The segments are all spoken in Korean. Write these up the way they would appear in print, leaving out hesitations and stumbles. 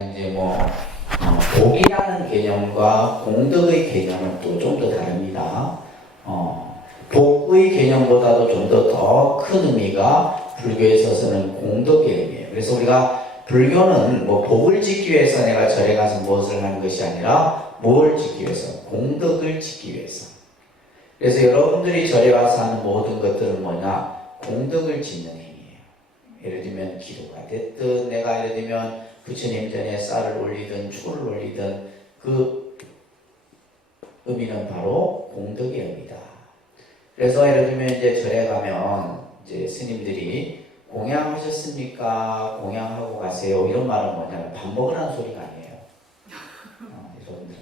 이제 복이라는 개념과 공덕의 개념은 또 좀 더 다릅니다. 복의 개념보다도 좀 더 큰 의미가 불교에 있어서는 공덕의 의미예요. 그래서 우리가 불교는 복을 짓기 위해서 내가 절에 가서 무엇을 하는 것이 아니라 뭘 짓기 위해서? 공덕을 짓기 위해서. 그래서 여러분들이 절에 와서 하는 모든 것들은 뭐냐? 공덕을 짓는 행위예요. 예를 들면 기도가 됐든 내가 예를 들면 부처님 전에 쌀을 올리든 축을 올리든 그 의미는 바로 공덕의 의미다. 그래서 예를 들면 이제 절에 가면 이제 스님들이 공양하셨습니까? 공양하고 가세요. 이런 말은 뭐냐면 밥 먹으라는 소리가 아니에요. 여러분들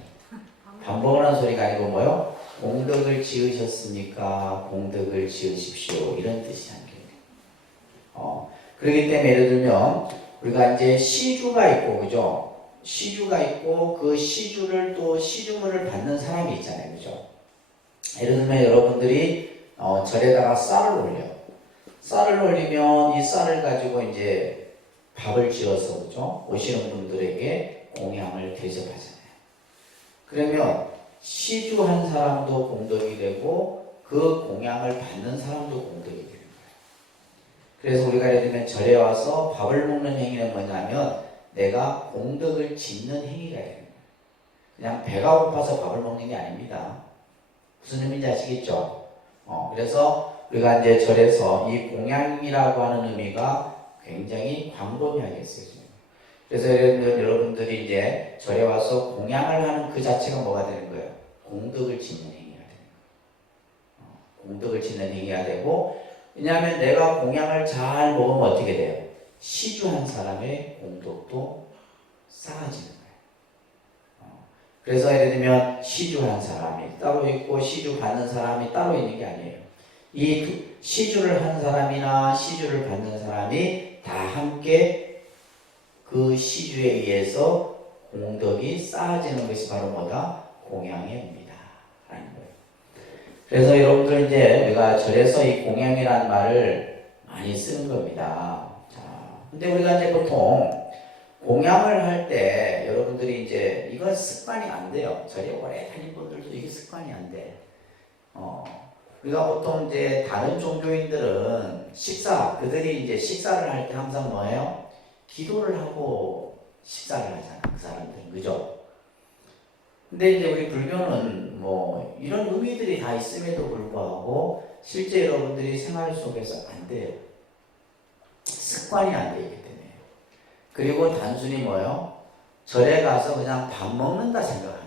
밥 먹으라는 소리가 아니고 뭐요? 공덕을 지으셨습니까? 공덕을 지으십시오. 이런 뜻이 담겨요. 그렇기 때문에 예를 들면 우리가 이제 시주가 있고, 그죠? 시주가 있고, 그 시주를 또 시주물을 받는 사람이 있잖아요, 그죠? 예를 들면 여러분들이 절에다가 쌀을 올려. 쌀을 올리면 이 쌀을 가지고 이제 밥을 지어서, 그죠? 오시는 분들에게 공양을 대접하잖아요. 그러면 시주한 사람도 공덕이 되고, 그 공양을 받는 사람도 공덕이 되는 거예요. 그래서 우리가 예를 들면 절에 와서 밥을 먹는 행위는 뭐냐면 내가 공덕을 짓는 행위가 되는 거예요. 그냥 배가 고파서 밥을 먹는 게 아닙니다. 무슨 의미인지 아시겠죠? 그래서 우리가 이제 절에서 이 공양이라고 하는 의미가 굉장히 광범위하게 쓰여져요. 그래서 예를 들면 여러분들이 이제 절에 와서 공양을 하는 그 자체가 뭐가 되는 거예요? 공덕을 짓는 행위가 되는 거예요. 공덕을 짓는 행위가 되고, 왜냐하면 내가 공양을 잘 먹으면 어떻게 돼요? 시주한 사람의 공덕도 쌓아지는 거예요. 그래서 예를 들면 시주한 사람이 따로 있고 시주 받는 사람이 따로 있는 게 아니에요. 이 시주를 한 사람이나 시주를 받는 사람이 다 함께 그 시주에 의해서 공덕이 쌓아지는 것이 바로 뭐다? 공양의 의미다 라는 거예요. 그래서 여러분들 이제 우리가 절에서 이 공양이라는 말을 많이 쓰는 겁니다. 자, 근데 우리가 이제 보통 공양을 할 때 여러분들이 이제 이건 습관이 안 돼요. 절에 오래 다닌 분들도 이게 습관이 안 돼. 우리가 보통 이제 다른 종교인들은 그들이 이제 식사를 할 때 항상 뭐예요? 기도를 하고 식사를 하잖아. 그 사람들은. 그죠? 근데 이제 우리 불교는 이런 의미들이 다 있음에도 불구하고 실제 여러분들이 생활 속에서 안 돼요. 습관이 안 되기 때문에. 그리고 단순히 절에 가서 그냥 밥 먹는다 생각하는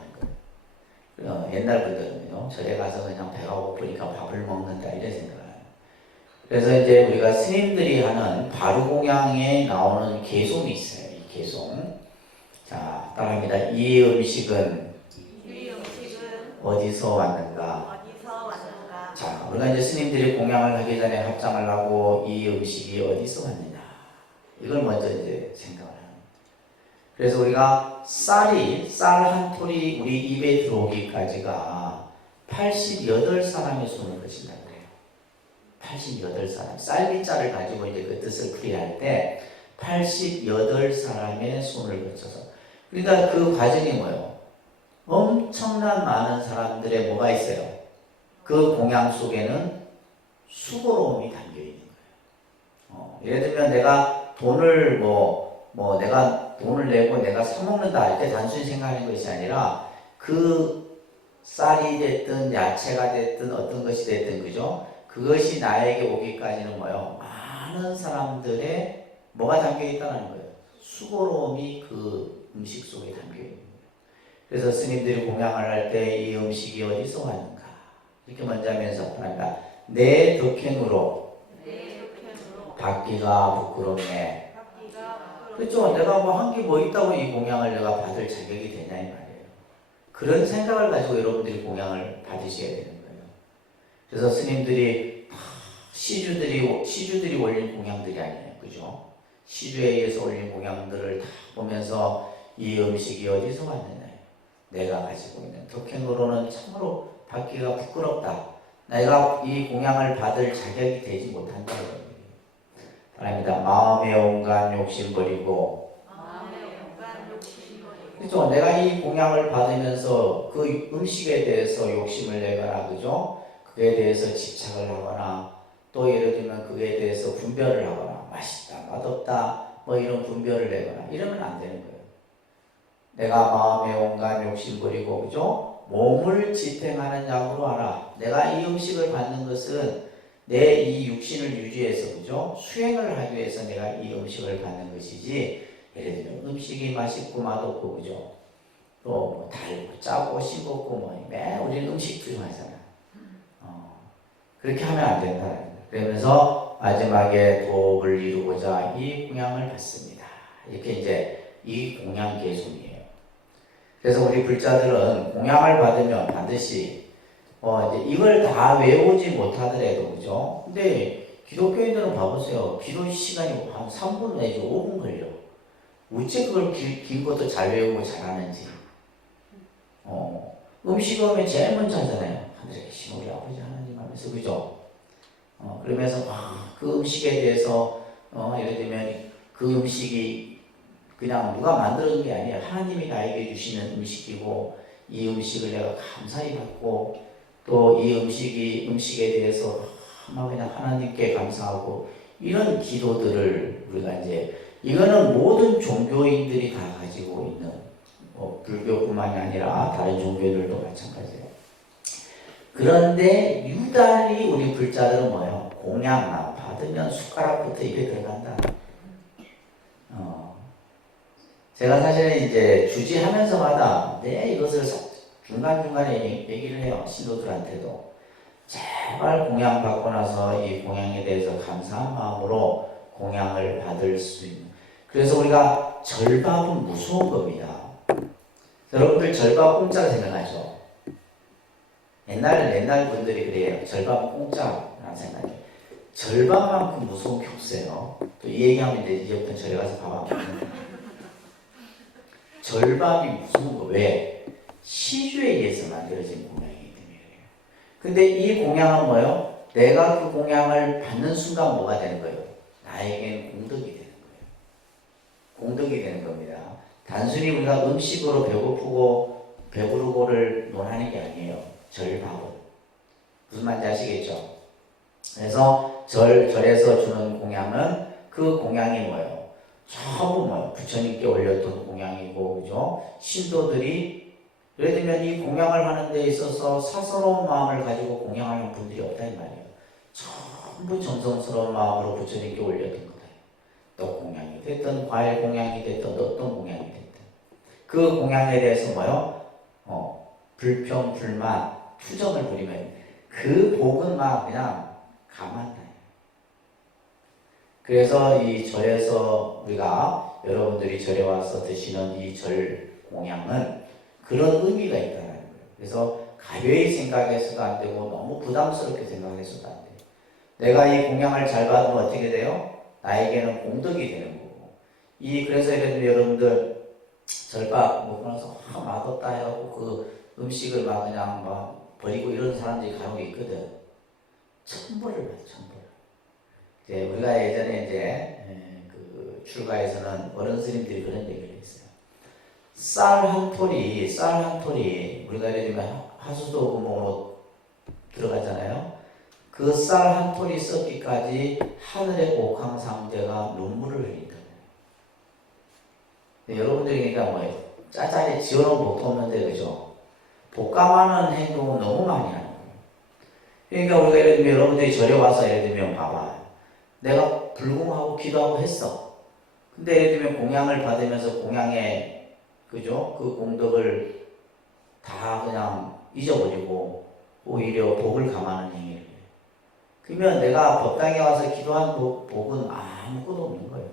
거예요. 옛날 분들은요, 절에 가서 그냥 배가 고프니까 밥을 먹는다 이런 생각을 해요. 그래서 이제 우리가 스님들이 하는 바루공양에 나오는 개송이 있어요. 이 개송. 자, 따라합니다. 이 음식은 어디서 왔는가? 자, 우리가 이제 스님들이 공양을 하기 전에 합장을 하고 이 음식이 어디서 왔느냐? 이걸 먼저 이제 생각을 합니다. 그래서 우리가 쌀 한 톨이 우리 입에 들어오기까지가 88사람의 손을 거친다고 해요. 88사람. 쌀비자를 가지고 이제 그 뜻을 풀이할 때 88사람의 손을 거쳐서. 그러니까 그 과정이 뭐예요? 엄청난 많은 사람들의 뭐가 있어요? 그 공양 속에는 수고로움이 담겨 있는 거예요. 예를 들면 내가 돈을 내가 돈을 내고 내가 사먹는다 할 때 단순히 생각하는 것이 아니라 그 쌀이 됐든 야채가 됐든 어떤 것이 됐든 그죠? 그것이 나에게 오기까지는 많은 사람들의 뭐가 담겨 있다는 거예요. 수고로움이 그 음식 속에 담겨 있는 거예요. 그래서 스님들이 공양을 할 때 이 음식이 어디서 왔는가? 이렇게 먼저 하면서 합니다. 내 덕행으로 받기가 부끄럽네. 그렇죠. 내가 한 게 있다고 이 공양을 내가 받을 자격이 되냐 이 말이에요. 그런 생각을 가지고 여러분들이 공양을 받으셔야 되는 거예요. 그래서 스님들이 시주들이 올린 공양들이 아니에요. 그죠? 시주에 의해서 올린 공양들을 다 보면서 이 음식이 어디서 왔느냐. 내가 가지고 있는 덕행으로는 참으로 받기가 부끄럽다. 내가 이 공양을 받을 자격이 되지 못한다. 바랍니다. 마음의 온갖 욕심 버리고 그죠? 내가 이 공양을 받으면서 그 음식에 대해서 욕심을 내거나, 그죠? 그에 대해서 집착을 하거나, 또 예를 들면 그에 대해서 분별을 하거나, 맛있다, 맛없다, 뭐 이런 분별을 내거나, 이러면 안 되는 거예요. 내가 마음에 온갖 욕심 부리고, 그죠? 몸을 지탱하는 약으로 하라. 내가 이 음식을 받는 것은 내 이 육신을 유지해서, 그죠? 수행을 하기 위해서 내가 이 음식을 받는 것이지, 예를 들면 음식이 맛있고 맛없고, 그죠? 또뭐 달고 짜고 싱겁고 뭐 매일 우리는 음식 투정하잖아. 그렇게 하면 안 된다. 그러면서 마지막에 도업을 이루고자 이 공양을 받습니다. 이렇게 이제 이 공양 계송이에요. 그래서 우리 불자들은 공양을 받으면 반드시 이제 이걸 다 외우지 못하더라도, 그죠? 근데 기독교인들은 봐보세요. 기도 시간이 한 3분 내지 5분 걸려. 어째 그걸 긴 것도 잘 외우고 잘하는지. 음식 오면 제일 먼저 하잖아요. 하늘에 계신 우리 아버지 하나님 하면서, 그죠? 그러면서 그 음식에 대해서 예를 들면 그 음식이 그냥 누가 만들어준 게 아니에요. 하나님이 나에게 주시는 음식이고, 이 음식을 내가 감사히 받고, 또 이 음식에 대해서 그냥 하나님께 감사하고, 이런 기도들을 우리가 이제, 이거는 모든 종교인들이 다 가지고 있는, 불교뿐만이 아니라 다른 종교들도 마찬가지예요. 그런데 유달리 우리 불자들은 뭐예요? 공양 받으면 숟가락부터 입에 들어간다. 제가 사실은 이제 주지하면서마다 이것을 중간중간에 얘기를 해요. 신도들한테도. 제발 공양 받고 나서 이 공양에 대해서 감사한 마음으로 공양을 받을 수 있는. 그래서 우리가 절밥은 무서운 겁니다. 여러분들 절밥 공짜로 생각하죠? 옛날 분들이 그래요. 절밥 공짜라는 생각이. 절밥만큼 무서운 게 없어요. 또 이 얘기하면 이제부터 절에 가서 밥 안 먹는. 절밥이 무서운 거 왜? 시주에 의해서 만들어진 공양이기 때문에. 근데 이 공양은 뭐예요? 내가 그 공양을 받는 순간 뭐가 되는 거예요? 나에겐 공덕이 되는 거예요. 공덕이 되는 겁니다. 단순히 우리가 음식으로 배고프고 배부르고를 논하는 게 아니에요. 절밥은. 무슨 말인지 아시겠죠? 그래서 절에서 주는 공양은 그 공양이 뭐예요? 전부 뭐예요? 부처님께 올렸던 공양이고, 그죠? 신도들이, 예를 들면 이 공양을 하는 데 있어서 사서로운 마음을 가지고 공양하는 분들이 없다 이 말이에요. 전부 정성스러운 마음으로 부처님께 올렸던 거다. 떡 공양이 됐든 과일 공양이 됐든 어떤 공양이 됐든 그 공양에 대해서 뭐요? 불평, 불만, 투정을 부리면 그 복은 막 그냥 가만다. 그래서 이 절에서 우리가 여러분들이 절에 와서 드시는 이 절 공양은 그런 의미가 있다는 거예요. 그래서 가벼이 생각해서도 안 되고 너무 부담스럽게 생각해서도 안 돼요. 내가 이 공양을 잘 받으면 어떻게 돼요? 나에게는 공덕이 되는 거고. 그래서 예를 들면 여러분들 절밥 먹고 나서 맛없다 해갖고 그 음식을 막 그냥 막 버리고 이런 사람들이 간혹 있거든. 천벌을 받아, 천벌. 우리가 예전에 그 출가에서는 어른 스님들이 그런 얘기를 했어요. 쌀 한 톨이 우리가 예를 들면 하수도 구멍으로 들어가잖아요. 그 쌀 한 톨이 썩기까지 하늘의 옥황상제가 눈물을 흘린다. 여러분들이 그러니까 뭐예요? 짜잘이 지어놓은 복도 없는데, 그죠? 복감하는 행동은 너무 많이 하는 거예요. 그러니까 우리가 예를 들면 여러분들이 절에 와서 예를 들면 봐봐. 내가 불공하고 기도하고 했어. 근데 예를 들면 공양을 받으면서 공양에, 그죠? 그 공덕을 다 그냥 잊어버리고 오히려 복을 감하는 행위를 해요. 그러면 내가 법당에 와서 기도한 복은 아무것도 없는 거예요.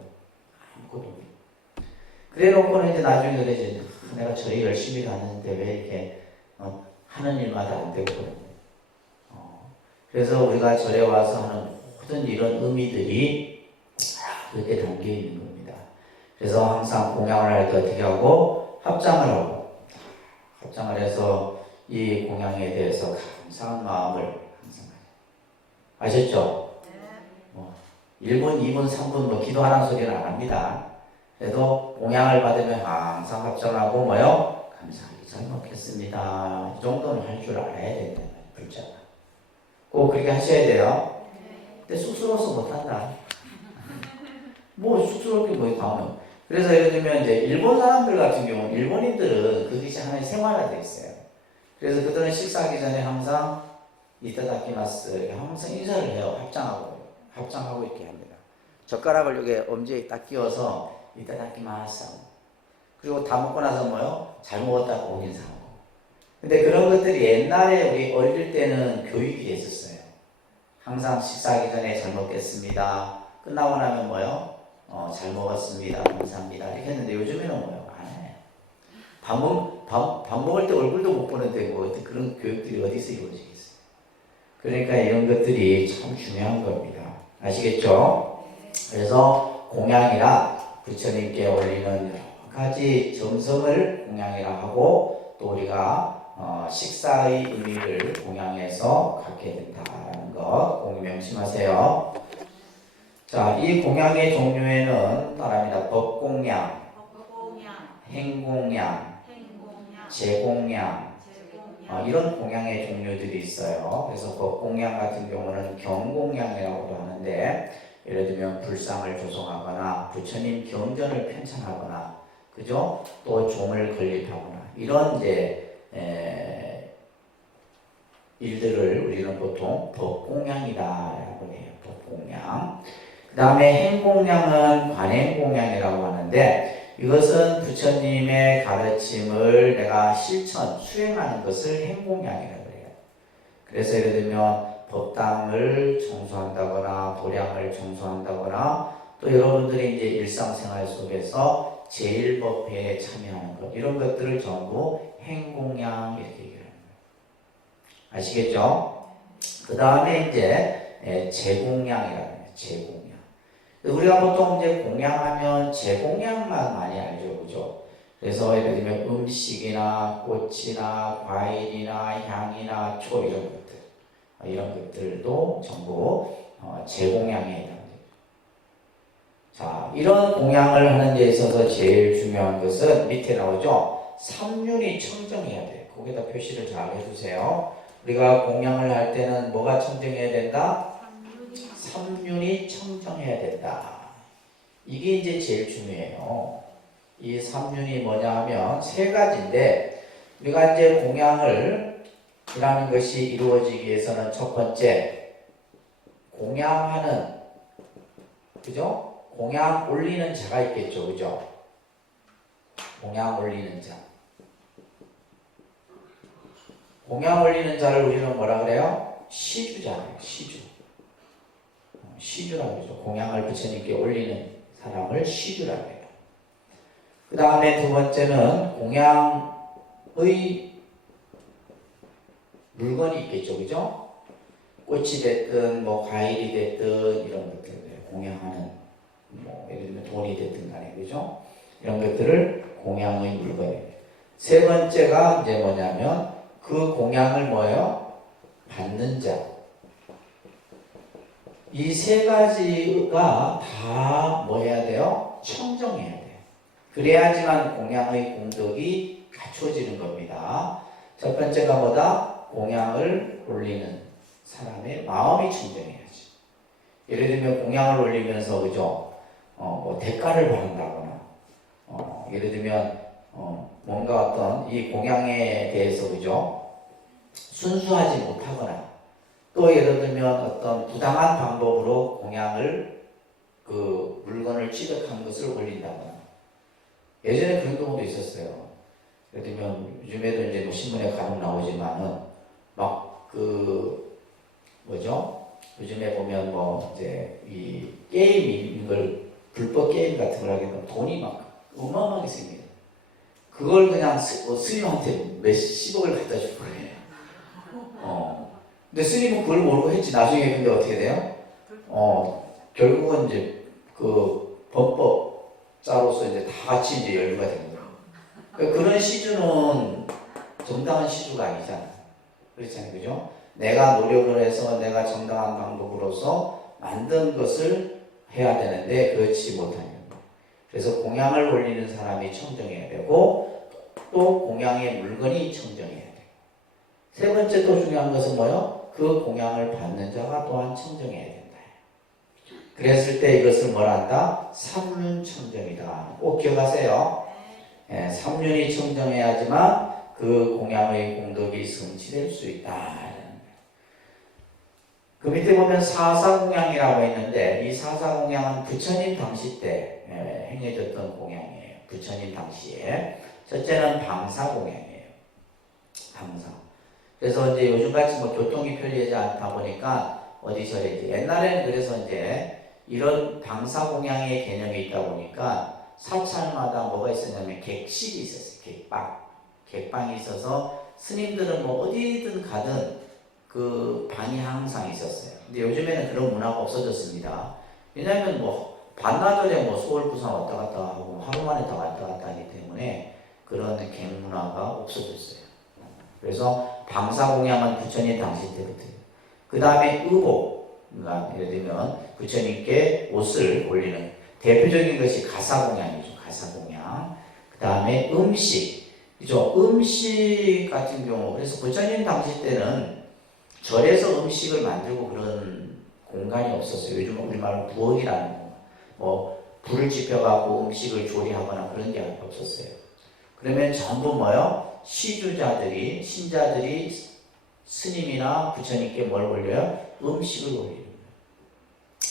아무것도 없는 거예요. 그래 놓고는 이제 나중에 그러지. 내가 절에 열심히 갔는데 왜 이렇게 하는 일마다 안 되고. 그래서 우리가 절에 와서 하는 모든 이런 의미들이 그렇게 담겨 있는 겁니다. 그래서 항상 공양을 할 때 어떻게 하고 합장을 하고 합장을 해서 이 공양에 대해서 감사한 마음을 항상 아셨죠? 1분, 2분, 3분 기도하라는 소리는 안 합니다. 그래도 공양을 받으면 항상 합장하고 뭐요? 감사하게 잘 먹겠습니다. 이 정도는 할 줄 알아야 된다. 불자가. 꼭 그렇게 하셔야 돼요. 근데 쑥스러워서 못한다. 뭐 쑥스럽게 뭐 가면. 그래서 예를 들면 이제 일본 사람들 같은 경우 일본인들은 그것이 하나의 생활화되어 있어요. 그래서 그들은 식사하기 전에 항상 이타다키마스 이렇게 항상 인사를 해요. 합장하고 이렇게 합니다. 젓가락을 여기 엄지에 딱 끼워서 이타다키마스. 그리고 다 먹고 나서 뭐요? 잘 먹었다고 인사하고. 근데 그런 것들이 옛날에 우리 어릴 때는 교육이 됐었어요. 항상 식사하기 전에 잘 먹겠습니다. 끝나고 나면 뭐요? 잘 먹었습니다. 감사합니다. 이렇게 했는데 요즘에는 뭐요? 안 해. 밥 먹을 때 얼굴도 못 보는데 뭐 그런 교육들이 어디서 이루어지겠어요? 그러니까 이런 것들이 참 중요한 겁니다. 아시겠죠? 그래서 공양이라 부처님께 올리는 여러 가지 정성을 공양이라 하고 또 우리가 식사의 의미를 공양해서 갖게 된다는 것 꼭 명심하세요. 자, 이 공양의 종류에는 따라합니다. 법공양, 행공양, 제공양, 이런 공양의 종류들이 있어요. 그래서 법공양 같은 경우는 경공양이라고도 하는데 예를 들면 불상을 조성하거나 부처님 경전을 편찬하거나 그죠? 또 종을 건립하거나 이런 이제 일들을 우리는 보통 법공양이다라고 해요. 법공양. 그 다음에 행공양은 관행공양이라고 하는데 이것은 부처님의 가르침을 내가 실천, 수행하는 것을 행공양이라고 해요. 그래서 예를 들면 법당을 청소한다거나 도량을 청소한다거나 또 여러분들이 이제 일상생활 속에서 제일법회에 참여하는 것 이런 것들을 전부 행공양 이렇게 얘기를 합니다. 아시겠죠? 그 다음에 이제 제공양이라고 해요. 제공양. 우리가 보통 이제 공양하면 제공양만 많이 알죠, 그죠? 그래서 예를 들면 음식이나 꽃이나 과일이나 향이나 초 이런 것들도 전부 제공양에 해당됩니다. 자, 이런 공양을 하는 데 있어서 제일 중요한 것은 밑에 나오죠. 삼륜이 청정해야 돼요. 거기다 표시를 잘 해주세요. 우리가 공양을 할 때는 뭐가 청정해야 된다? 삼륜이 청정해야 된다. 이게 이제 제일 중요해요. 이 삼륜이 뭐냐 하면 세 가지인데 우리가 이제 공양을 이라는 것이 이루어지기 위해서는 첫 번째 공양하는 그죠? 공양 올리는 자가 있겠죠, 그죠? 공양 올리는 자. 공양 올리는 자를 우리는 뭐라 그래요? 시주자예요, 시주. 시주라고 그러죠. 공양을 부처님께 올리는 사람을 시주라고 해요. 그 다음에 두 번째는 공양의 물건이 있겠죠, 그죠? 꽃이 됐든 뭐 과일이 됐든 이런 것들 공양하는 뭐 예를 들면 돈이 됐든 간에 그죠? 이런 것들을 공양의 물건이에요. 세 번째가 이제 뭐냐면 그 공양을 뭐예요? 받는 자. 이 세 가지가 다 뭐 해야 돼요? 청정해야 돼요. 그래야지만 공양의 공덕이 갖춰지는 겁니다. 첫 번째가 뭐다? 공양을 올리는 사람의 마음이 청정해야지. 예를 들면 공양을 올리면서 그죠? 뭐 대가를 바란다거나 예를 들면 뭔가 어떤 이 공양에 대해서 그죠? 순수하지 못하거나 또 예를 들면 어떤 부당한 방법으로 공양을 그 물건을 취득한 것을 올린다거나 예전에 그런 경우도 있었어요. 예를 들면 요즘에도 이제 뭐 신문에 간혹 나오지만은 막 그 뭐죠? 요즘에 보면 뭐 이제 이 게임 이걸 불법 게임 같은 걸 하게 되면 돈이 막 어마어마하게 생겨요. 그걸 그냥 스님한테 몇십억을 갖다 줄 거예요. 근데 스님은 그걸 모르고 했지. 나중에 근데 어떻게 돼요? 결국은 이제 그 범법자로서 이제 다 같이 이제 연루가 되는 거예요. 그러니까 그런 시주는 정당한 시주가 아니잖아요. 그렇잖아요. 그죠? 내가 노력을 해서 내가 정당한 방법으로서 만든 것을 해야 되는데 그렇지 못하면 그래서 공양을 올리는 사람이 청정해야 되고 또 공양의 물건이 청정해야 돼요. 세 번째 또 중요한 것은 뭐요? 그 공양을 받는 자가 또한 청정해야 된다. 그랬을 때 이것을 뭐라 한다? 삼륜청정이다. 꼭 기억하세요. 예, 삼륜이 청정해야지만 그 공양의 공덕이 성취될 수 있다. 그 밑에 보면 사사공양이라고 있는데 이 사사공양은 부처님 당시 때 행해졌던 공양이에요. 부처님 당시에. 첫째는 방사공양이에요. 방사. 그래서 이제 요즘같이 뭐 교통이 편리하지 않다 보니까 어디서 이제 옛날에는 그래서 이제 이런 방사공양의 개념이 있다 보니까 사찰마다 뭐가 있었냐면 객실이 있었어요. 객방이 있어서 스님들은 뭐 어디든 가든 그 방이 항상 있었어요. 근데 요즘에는 그런 문화가 없어졌습니다. 왜냐하면 뭐 반나절에 뭐 서울 부산 왔다 갔다 하고 하루 만에 다 왔다 갔다 하기 때문에 그런 객 문화가 없어졌어요. 그래서 방사공양은 부처님 당시 때부터요. 그 다음에 의복, 예를 들면 부처님께 옷을 올리는 대표적인 것이 가사공양이죠. 가사공양. 그 다음에 음식, 그죠? 음식 같은 경우 그래서 부처님 당시 때는 절에서 음식을 만들고 그런 공간이 없었어요. 요즘 우리말로 부엌이라는 거. 뭐 불을 지펴갖고 음식을 조리하거나 그런 게 없었어요. 그러면 전부 뭐요? 시주자들이, 신자들이 스님이나 부처님께 뭘 올려요? 음식을 올리는 거예요.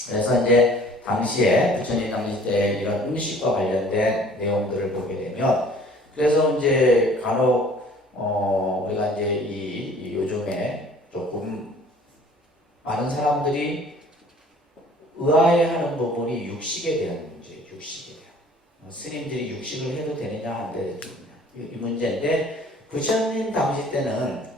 그래서 이제 당시에 부처님 당시 때 이런 음식과 관련된 내용들을 보게 되면 그래서 이제 간혹 우리가 이제 이 요즘에 조금 많은 사람들이 의아해하는 부분이 육식에 대한 문제예요. 육식에 대한. 스님들이 육식을 해도 되느냐 안 되느냐 이 문제인데 부처님 당시 때는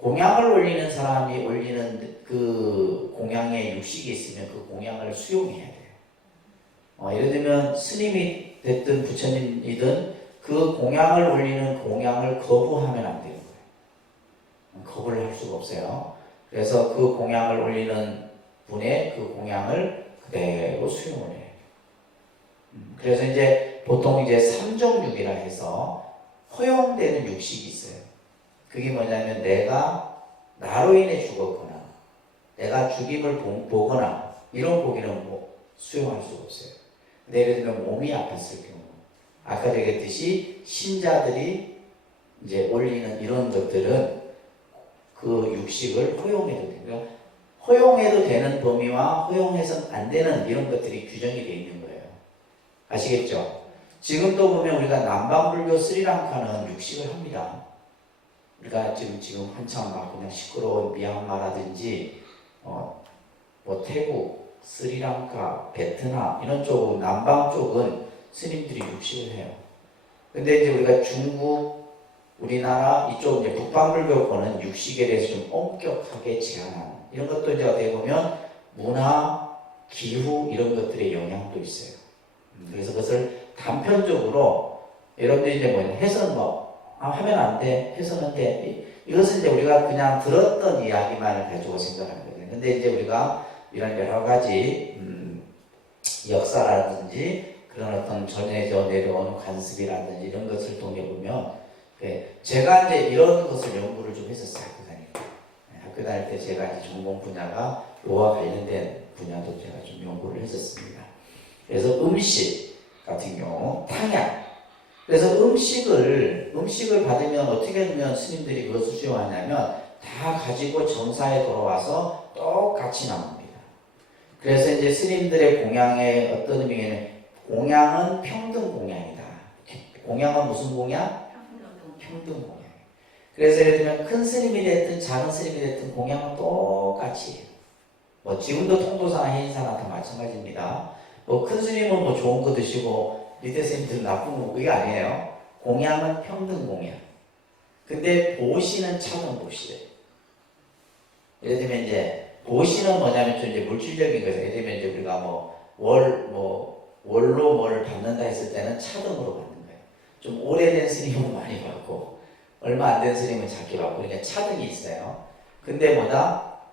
공양을 올리는 사람이 올리는 그 공양에 육식이 있으면 그 공양을 수용해야 돼요. 예를 들면 스님이 됐든 부처님이든 그 공양을 올리는 공양을 거부하면 안 되는 거예요. 거부를 할 수가 없어요. 그래서 그 공양을 올리는 분의 그 공양을 그대로 수용을 해요. 그래서 이제 보통 이제 삼종육이라 해서 허용되는 육식이 있어요. 그게 뭐냐면 내가 나로 인해 죽었거나 내가 죽임을 보거나 이런 고기는 뭐 수용할 수가 없어요. 근데 예를 들면 몸이 아팠을 경우 아까 얘기했듯이 신자들이 이제 올리는 이런 것들은 그 육식을 허용해도 되고요. 허용해도 되는 범위와 허용해서는 안 되는 이런 것들이 규정이 되어 있는 거예요. 아시겠죠? 지금도 보면 우리가 남방불교 스리랑카는 육식을 합니다. 우리가 지금 한참 막 그냥 시끄러운 미얀마라든지 뭐 태국, 스리랑카, 베트남 이런 쪽 남방 쪽은 스님들이 육식을 해요. 근데 이제 우리가 중국, 우리나라 이쪽 이제 북방불교권은 육식에 대해서 좀 엄격하게 제한하는 이런 것도 이제 어떻게 보면 문화, 기후 이런 것들의 영향도 있어요. 그래서 그것을 단편적으로 여러분들이 이제 뭐냐 해서는 하면 안 돼, 해서는 돼. 이것은 이제 우리가 그냥 들었던 이야기만을 가지고 생각하는 거예요. 근데 이제 우리가 이런 여러 가지 역사라든지 그런 어떤 전해져 내려오는 관습이라든지 이런 것을 통해 보면 제가 이제 이런 것을 연구를 좀 했었어요. 학교 다닐 때. 학교 다닐 때 제가 이제 전공 분야가 요와 관련된 분야도 제가 좀 연구를 했었습니다. 그래서 음식 같은 경우 탕약. 그래서 음식을 받으면 어떻게 하면 스님들이 그것을 수용하냐면 다 가지고 정사에 돌아와서 똑같이 나옵니다. 그래서 이제 스님들의 공양의 어떤 의미에는 공양은 평등 공양이다. 공양은 무슨 공양? 평등 공양. 그래서 예를 들면 큰 스님이 됐든 작은 스님이 됐든 공양은 똑같이 해요. 뭐 지금도 통도사나 해인사나 다 마찬가지입니다. 뭐 큰 스님은 뭐 좋은 거 드시고 밑에 스님들은 나쁜 거 그게 아니에요. 공양은 평등 공양. 근데 보시는 차등 보시래요. 예를 들면 이제 보시는 뭐냐면 좀 이제 물질적인 거죠. 예를 들면 이제 우리가 월로 뭘 받는다 했을 때는 차등으로 받는 거예요. 좀 오래된 스님은 많이 받고 얼마 안 된 스님은 작게 받고 그러니까 차등이 있어요. 근데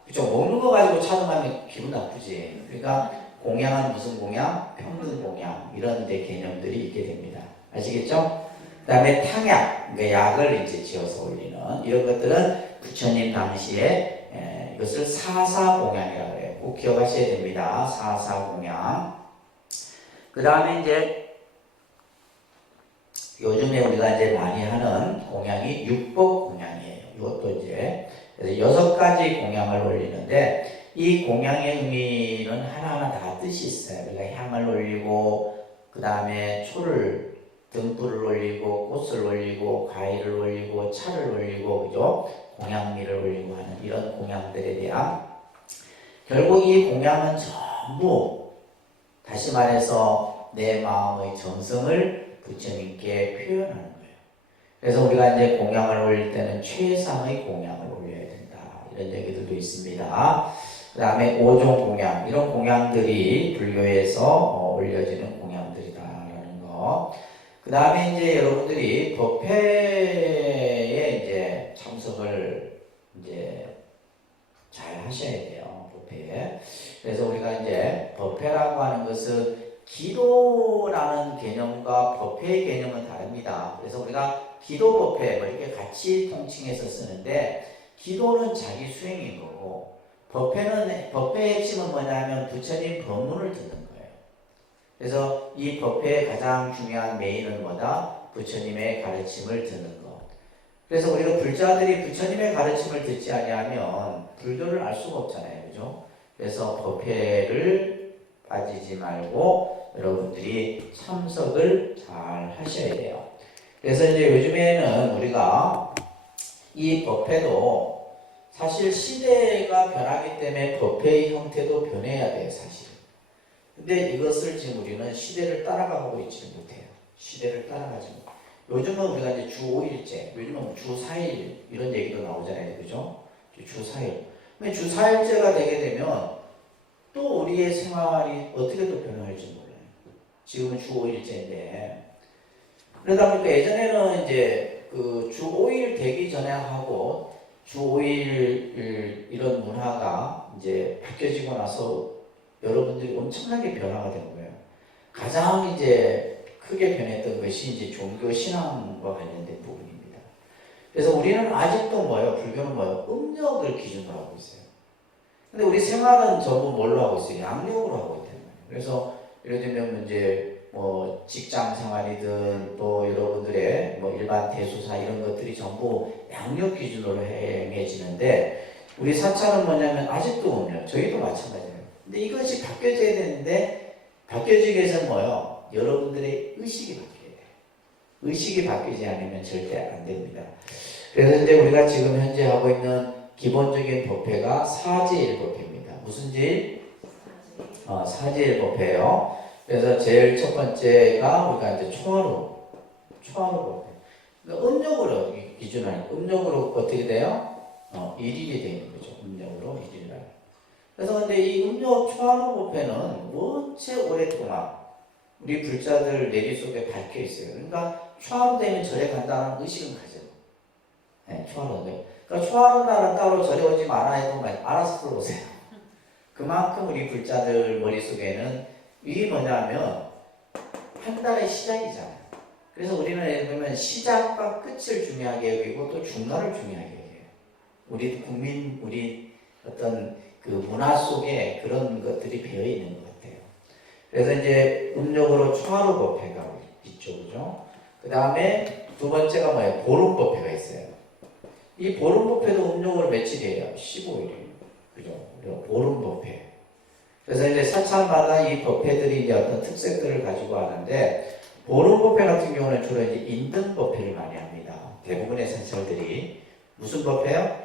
그쵸 먹는 거 가지고 차등하면 기분 나쁘지. 그러니까 공양은 무슨 공양? 평등 공양. 이런 데 개념들이 있게 됩니다. 아시겠죠? 그 다음에 탕약, 그러니까 약을 이제 지어서 올리는 이런 것들은 부처님 당시에 이것을 사사공양이라고 해요. 꼭 기억하셔야 됩니다. 사사공양. 그 다음에 이제 요즘에 우리가 이제 많이 하는 공양이 육법공양이에요. 이것도 이제 그래서 6가지 공양을 올리는데 이 공양의 의미는 하나하나 다 뜻이 있어요. 우리가 향을 올리고 그 다음에 초를 등불을 올리고 꽃을 올리고 과일을 올리고 차를 올리고 그죠? 공양미를 올리고 하는 이런 공양들에 대한 결국 이 공양은 전부 다시 말해서 내 마음의 정성을 부처님께 표현하는 거예요. 그래서 우리가 이제 공양을 올릴 때는 최상의 공양을 올려야 된다. 이런 얘기들도 있습니다. 그 다음에 5종 공양, 이런 공양들이 불교에서 올려지는 공양들이다라는 거. 그 다음에 이제 여러분들이 법회에 이제 참석을 이제 잘 하셔야 돼요. 법회에. 그래서 우리가 이제 법회라고 하는 것은 기도라는 개념과 법회의 개념은 다릅니다. 그래서 우리가 기도 법회 뭐 이렇게 같이 통칭해서 쓰는데 기도는 자기 수행인 거고 법회의 핵심은 뭐냐면 부처님 법문을 듣는 거예요. 그래서 이 법회의 가장 중요한 메인은 뭐다? 부처님의 가르침을 듣는 거. 그래서 우리가 불자들이 부처님의 가르침을 듣지 아니하면 불교를 알 수가 없잖아요. 그죠? 그래서 법회를 빠지지 말고 여러분들이 참석을 잘 하셔야 돼요. 그래서 이제 요즘에는 우리가 이 법회도 사실 시대가 변하기 때문에 법회의 형태도 변해야 돼요, 사실. 근데 이것을 지금 우리는 시대를 따라가고 있지는 못해요. 시대를 따라가지 못해요. 요즘은 우리가 이제 주 5일째, 요즘은 주 4일 이런 얘기도 나오잖아요, 그죠? 주 4일. 근데 주 4일째가 되게 되면 또 우리의 생활이 어떻게 또 변화할지 몰라요. 지금은 주 5일째인데. 그러다 보니까 예전에는 이제 그 주 5일 되기 전에 하고 주 5일 이런 문화가 이제 바뀌어지고 나서 여러분들이 엄청나게 변화가 된 거예요. 가장 이제 크게 변했던 것이 이제 종교 신앙과 관련된 부분입니다. 그래서 우리는 아직도 뭐예요? 불교는 뭐예요? 음력을 기준으로 하고 있어요. 근데 우리 생활은 전부 뭘로 하고 있어요? 양력으로 하고 있단 말이에요. 그래서 예를 들면 이제 뭐 직장 생활이든 또 여러분들의 뭐 일반 대소사 이런 것들이 전부 양력 기준으로 행해지는데 우리 사찰은 뭐냐면 아직도 음력, 저희도 마찬가지예요. 근데 이것이 바뀌어져야 되는데 바뀌어지기 위해서는 뭐예요? 여러분들의 의식이 바뀌어야 돼요. 의식이 바뀌지 않으면 절대 안 됩니다. 그래서 이제 우리가 지금 현재 하고 있는 기본적인 법회가 사제일 법회입니다. 무슨 제일? 사제일 법회예요. 그래서 제일 첫 번째가 우리가 이제 초하루 법회. 그러니까 음력으로 기준하니까 음력으로 어떻게 돼요? 1일이 되는 거죠. 음력으로 1일날. 그래서 근데 이 음력 초하루 법회는 원체 오랫동안 우리 불자들 내리 속에 박혀 있어요. 그러니까 초하루 되면 절에 간다는 의식은 가져. 네, 초하루인데. 그러니까 초하루 날은 따로 절에 오지 마라 해도 알아서 들어오세요. 그만큼 우리 불자들 머릿속에는 이게 뭐냐면 한 달의 시작이잖아요. 그래서 우리는 예를 들면 시작과 끝을 중요하게 여기고 또 중간을 중요하게 여겨요. 우리 어떤 그 문화 속에 그런 것들이 배어 있는 것 같아요. 그래서 이제 음력으로 초하루 법회가 있죠, 그죠? 그 다음에 두 번째가 뭐예요? 보름 법회가 있어요. 이 보름 법회도 음력으로 며칠이에요? 15일이에요. 그죠? 보름 법회. 그래서 이제 사찰마다 이 법회들이 이제 어떤 특색들을 가지고 하는데, 보름 법회 같은 경우는 주로 이제 인등 법회를 많이 합니다. 대부분의 사찰들이. 무슨 법회요?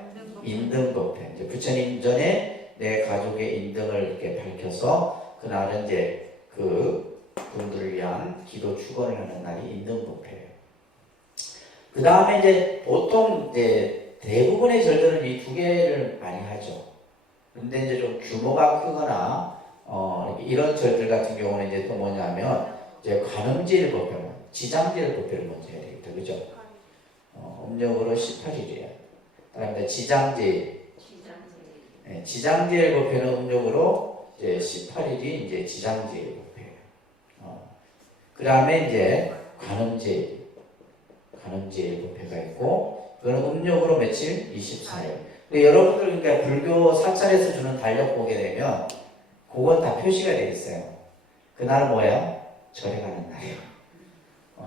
인등 법회. 이제 부처님 전에 내 가족의 인등을 이렇게 밝혀서, 그날은 이제 그 분들을 위한 기도 축원을 하는 날이 인등 법회예요. 그 다음에 이제 보통 이제 대부분의 절들은 이 두 개를 많이 하죠. 근데 이제 좀 규모가 크거나 이런 절들 같은 경우는 이제 또 뭐냐면 이제 관음제일 법회는 지장제일 법회를 먼저 해야 되겠다, 그죠? 음력으로 18일이에요. 그다음에 지장제일. 네, 지장제일 법회는 음력으로 이제 18일이 이제 지장제일 법회예요. 그 다음에 이제 관음제일 법회가 있고, 그거는 음력으로 며칠? 24일. 여러분들 그러니까 불교 사찰에서 주는 달력 보게 되면 그건 다 표시가 되어 있어요. 그날은 뭐예요? 절에 가는 날이에요.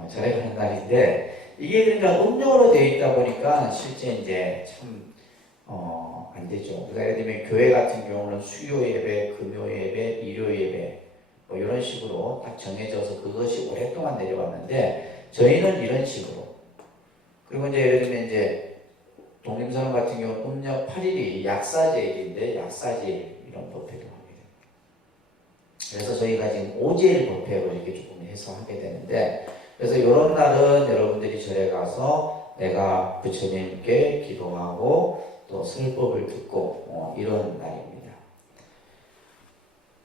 절에 가는 날인데, 이게 그러니까 음력으로 되어 있다 보니까 실제 이제 참 안 되죠. 그러니까 예를 들면 교회 같은 경우는 수요 예배, 금요 예배, 일요 예배 뭐 이런 식으로 딱 정해져서 그것이 오랫동안 내려왔는데, 저희는 이런 식으로. 그리고 이제 예를 들면 이제 독림선언 같은 경우는 음력 8일이 약사제일인데 약사제일 이런 법회도 합니다. 그래서 저희가 지금 오제일 법회로 이렇게 조금 해서 하게 되는데, 그래서 이런 날은 여러분들이 절에 가서 내가 부처님께 기도하고 또 설법을 듣고 이런 날입니다.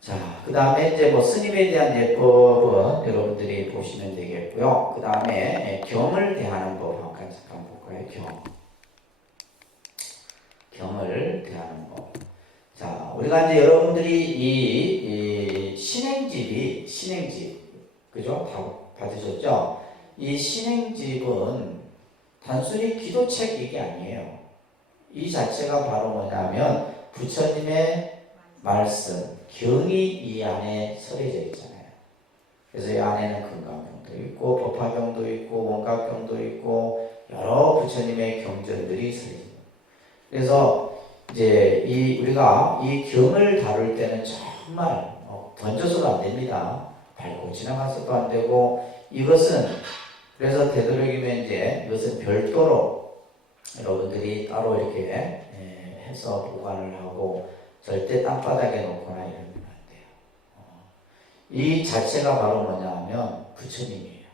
자, 그 다음에 이제 뭐 스님에 대한 예법은 여러분들이 보시면 되겠고요. 그 다음에 경을 대하는 법 한번 잠깐 볼까요? 경을 대하는 법. 자, 우리가 이제 여러분들이 이 신행집, 그죠? 다 받으셨죠? 이 신행집은 단순히 기도책 이게 아니에요. 이 자체가 바로 뭐냐면 부처님의 말씀, 경이 이 안에 서려져 있잖아요. 그래서 이 안에는 금강경도 있고 법화경도 있고 원각경도 있고 여러 부처님의 경전들이 서려져. 그래서 이제 우리가 이 경을 다룰 때는 정말 던져서도 안 됩니다. 밟고 지나가서도 안 되고, 이것은 그래서 되도록이면 이제 이것은 별도로 여러분들이 따로 이렇게 해서 보관을 하고 절대 땅바닥에 놓거나 이러면 안 돼요. 이 자체가 바로 뭐냐면 부처님이에요.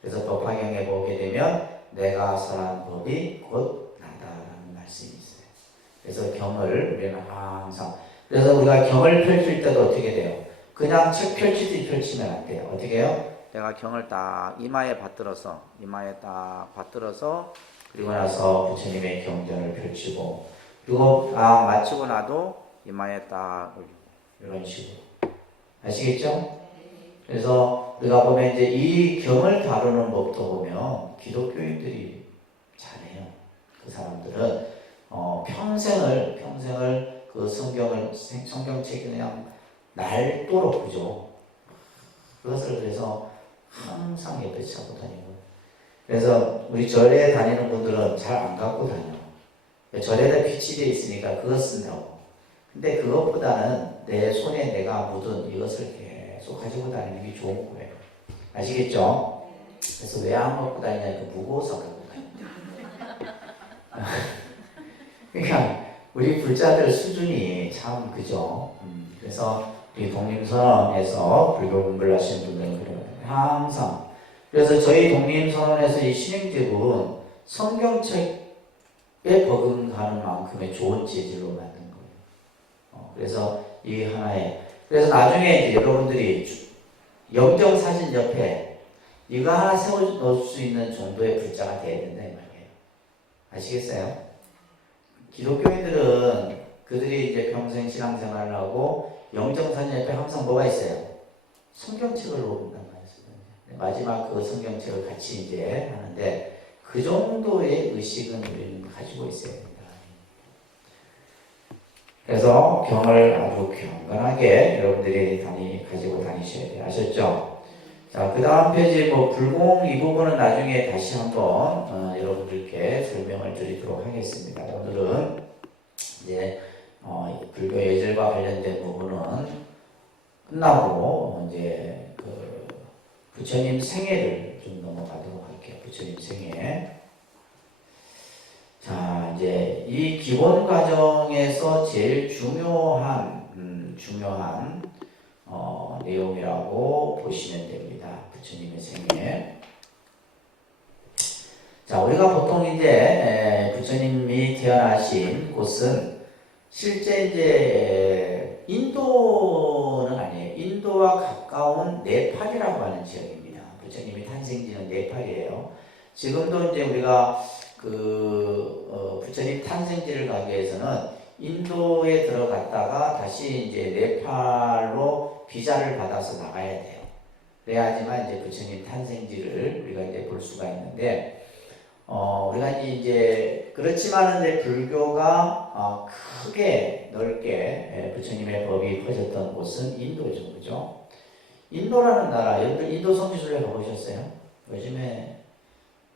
그래서 법화경에 보게 되면 내가 설한 법이 곧 나다라는 말씀이 있어요. 그래서 경을 우리는 항상, 그래서 우리가 경을 펼칠 때도 어떻게 돼요? 그냥 책 펼치듯이 펼치면 안 돼요. 어떻게 해요? 내가 경을 딱 이마에 받들어서 그리고 나서 부처님의 경전을 펼치고, 그리고 딱 마치고 나도 이마에 딱 올리고 이런 식으로. 아시겠죠? 그래서 우리가 보면 이제 이 경을 다루는 법도 보면 기독교인들이 잘해요. 그 사람들은 평생을 그 성경책이 그냥 날도록, 그죠? 그것을 그래서 항상 옆에 차고 다니고. 그래서 우리 절에 다니는 분들은 잘 안 갖고 다녀요. 절에다 빛이 되어 있으니까 그것 쓴다고. 근데 그것보다는 내 손에 내가 묻은 이것을 계속 가지고 다니는 게 좋은 거예요. 아시겠죠? 그래서 왜 안 갖고 다니냐니까 무거워서 갖고 다닌다. 그러니까 우리 불자들 수준이 참, 그죠? 그래서 이 독림선언에서 불교 공부를 하시는 분들은 그래요. 항상. 그래서 저희 독림선언에서 이 신행집은 성경책에 버금가는 만큼의 좋은 재질로 만든 거예요. 그래서 이 하나에, 그래서 나중에 이제 여러분들이 영정사진 옆에 이거 하나 세워 놓을 수 있는 정도의 불자가 돼야 된다 이 말이에요. 아시겠어요? 기독교인들은 그들이 이제 평생 신앙생활을 하고 영정사진 옆에 항상 뭐가 있어요? 성경책을 놓는단 말이에요. 마지막 그 성경책을 같이 이제 하는데, 그 정도의 의식은 우리는 가지고 있어야 됩니다. 그래서 경을 아주 경건하게 여러분들이 가지고 다니셔야 돼요. 아셨죠? 자, 그 다음 페이지 불공 이 부분은 나중에 다시 한번 여러분들께 설명을 드리도록 하겠습니다. 오늘은 이제 불교 예절과 관련된 부분은 끝나고 이제 그 부처님 생애를 좀 넘어가도록 할게요. 부처님 생애. 자, 이제 이 기본 과정에서 제일 중요한 내용이라고 보시면 됩니다. 부처님의 생애. 자, 우리가 보통 이제 부처님이 태어나신 곳은 실제 이제 인도는 아니에요. 인도와 가까운 네팔이라고 하는 지역입니다. 부처님의 탄생지는 네팔이에요. 지금도 이제 우리가 부처님 탄생지를 가기 위해서는 인도에 들어갔다가 다시 이제 네팔로 비자를 받아서 나가야 돼요. 그래야지만 이제 부처님 탄생지를 우리가 이제 볼 수가 있는데, 우리가 이제 그렇지만은 이제 불교가 크게 넓게 부처님의 법이 퍼졌던 곳은 인도죠, 그죠? 인도라는 나라, 여러분들 인도 성지순례 가보셨어요? 요즘에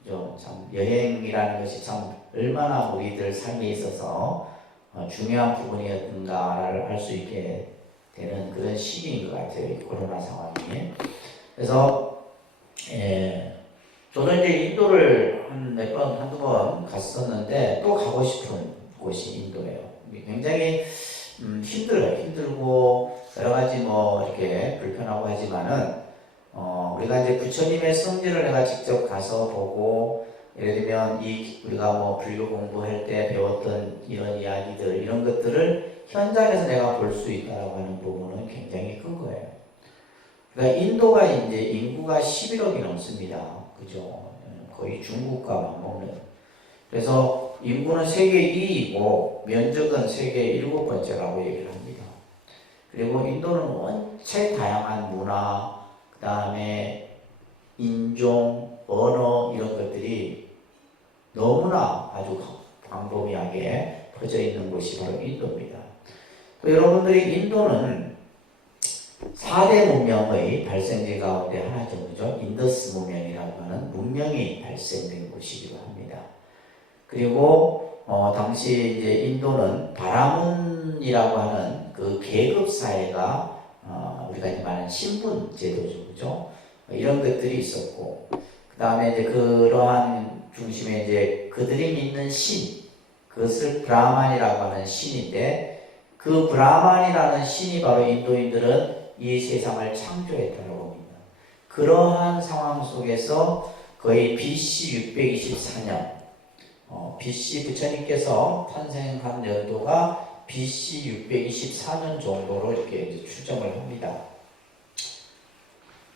참 여행이라는 것이 참 얼마나 우리들 삶에 있어서 중요한 부분이었는가를 알 수 있게 되는 그런 시기인 것 같아요, 이 코로나 상황이. 그래서 저는 이제 인도를 한두 번 갔었는데 또 가고 싶은 곳이 인도예요. 굉장히 힘들고 여러 가지 뭐 이렇게 불편하고 하지만은 우리가 이제 부처님의 성지를 내가 직접 가서 보고, 예를 들면 우리가 뭐 불교 공부할 때 배웠던 이런 이야기들, 이런 것들을 현장에서 내가 볼 수 있다라고 하는 부분은 굉장히 큰 거예요. 그러니까 인도가 이제 인구가 11억이 넘습니다. 그죠? 거의 중국과 맞먹는. 그래서 인구는 세계 2위고 면적은 세계 7번째라고 얘기를 합니다. 그리고 인도는 원체 다양한 문화, 그 다음에 인종, 언어 이런 것들이 너무나 아주 광범위하게 퍼져 있는 곳이 바로 인도입니다. 또 여러분들이 인도는 4대 문명의 발생지 가운데 하나죠. 그죠? 인더스 문명이라고 하는 문명이 발생된 곳이기도 합니다. 그리고 당시 이제 인도는 바라문이라고 하는 그 계급 사회가 우리가 이제 말하는 신분 제도죠, 그죠? 이런 것들이 있었고, 그 다음에 이제 그러한 중심에 이제 그들이 믿는 신, 그것을 브라만이라고 하는 신인데, 그 브라만이라는 신이 바로 인도인들은 이 세상을 창조했다고 봅니다. 그러한 상황 속에서 거의 BC 624년, BC 부처님께서 탄생한 연도가 BC 624년 정도로 이렇게 이제 추정을 합니다.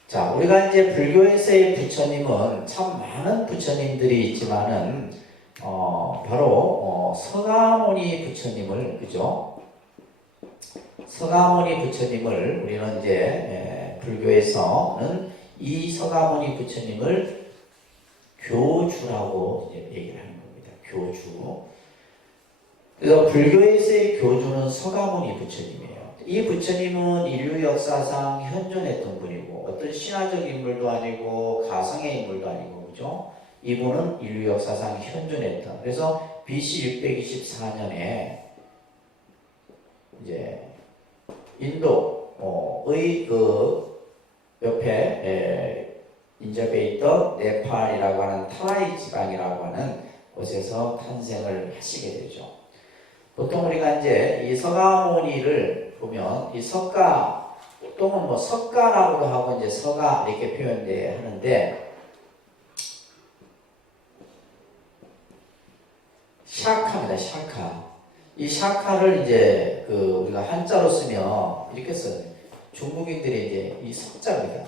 자, 우리가 이제 불교에서의 부처님은 참 많은 부처님들이 있지만은, 바로, 서가모니 부처님을, 그죠? 서가모니 부처님을 우리는 이제 불교에서는 이 서가모니 부처님을 교주라고 이제 얘기를 하는 겁니다. 교주. 그래서 불교에서의 교주는 서가모니 부처님이에요. 이 부처님은 인류 역사상 현존했던 분이고, 어떤 신화적 인물도 아니고 가상의 인물도 아니고, 그죠? 이분은 인류 역사상 현존했던. 그래서 BC 624년에 이제 인도의 그 옆에 인접해 있던 네팔이라고 하는 타라이 지방이라고 하는 곳에서 탄생을 하시게 되죠. 보통 우리가 이제 이 서가모니를 보면 이 석가, 보통은 뭐 석가라고도 하고 이제 서가 이렇게 표현돼 하는데, 샤카입니다. 샤카. 이 샤카를 이제 그 우리가 한자로 쓰면 이렇게 써요. 중국인들이 이제 이 석자입니다.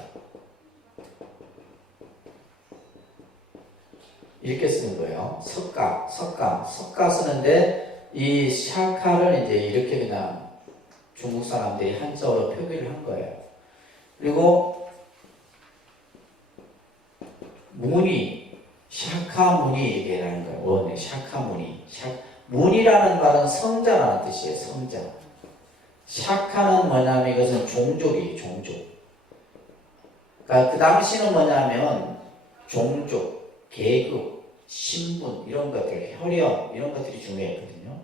이렇게 쓰는 거예요. 석가 쓰는데 이 샤카를 이제 이렇게 그냥 중국 사람들이 한자로 표기를 한 거예요. 그리고 무니, 샤카무니 얘기하는 거예요. 원래 샤카무니. 문이라는 말은 성자라는 뜻이에요. 성자. 샤카는 뭐냐면 이것은 종족이에요. 종족. 그러니까 그 당시는 뭐냐면 종족, 계급, 신분 이런 것들, 혈연 이런 것들이 중요했거든요.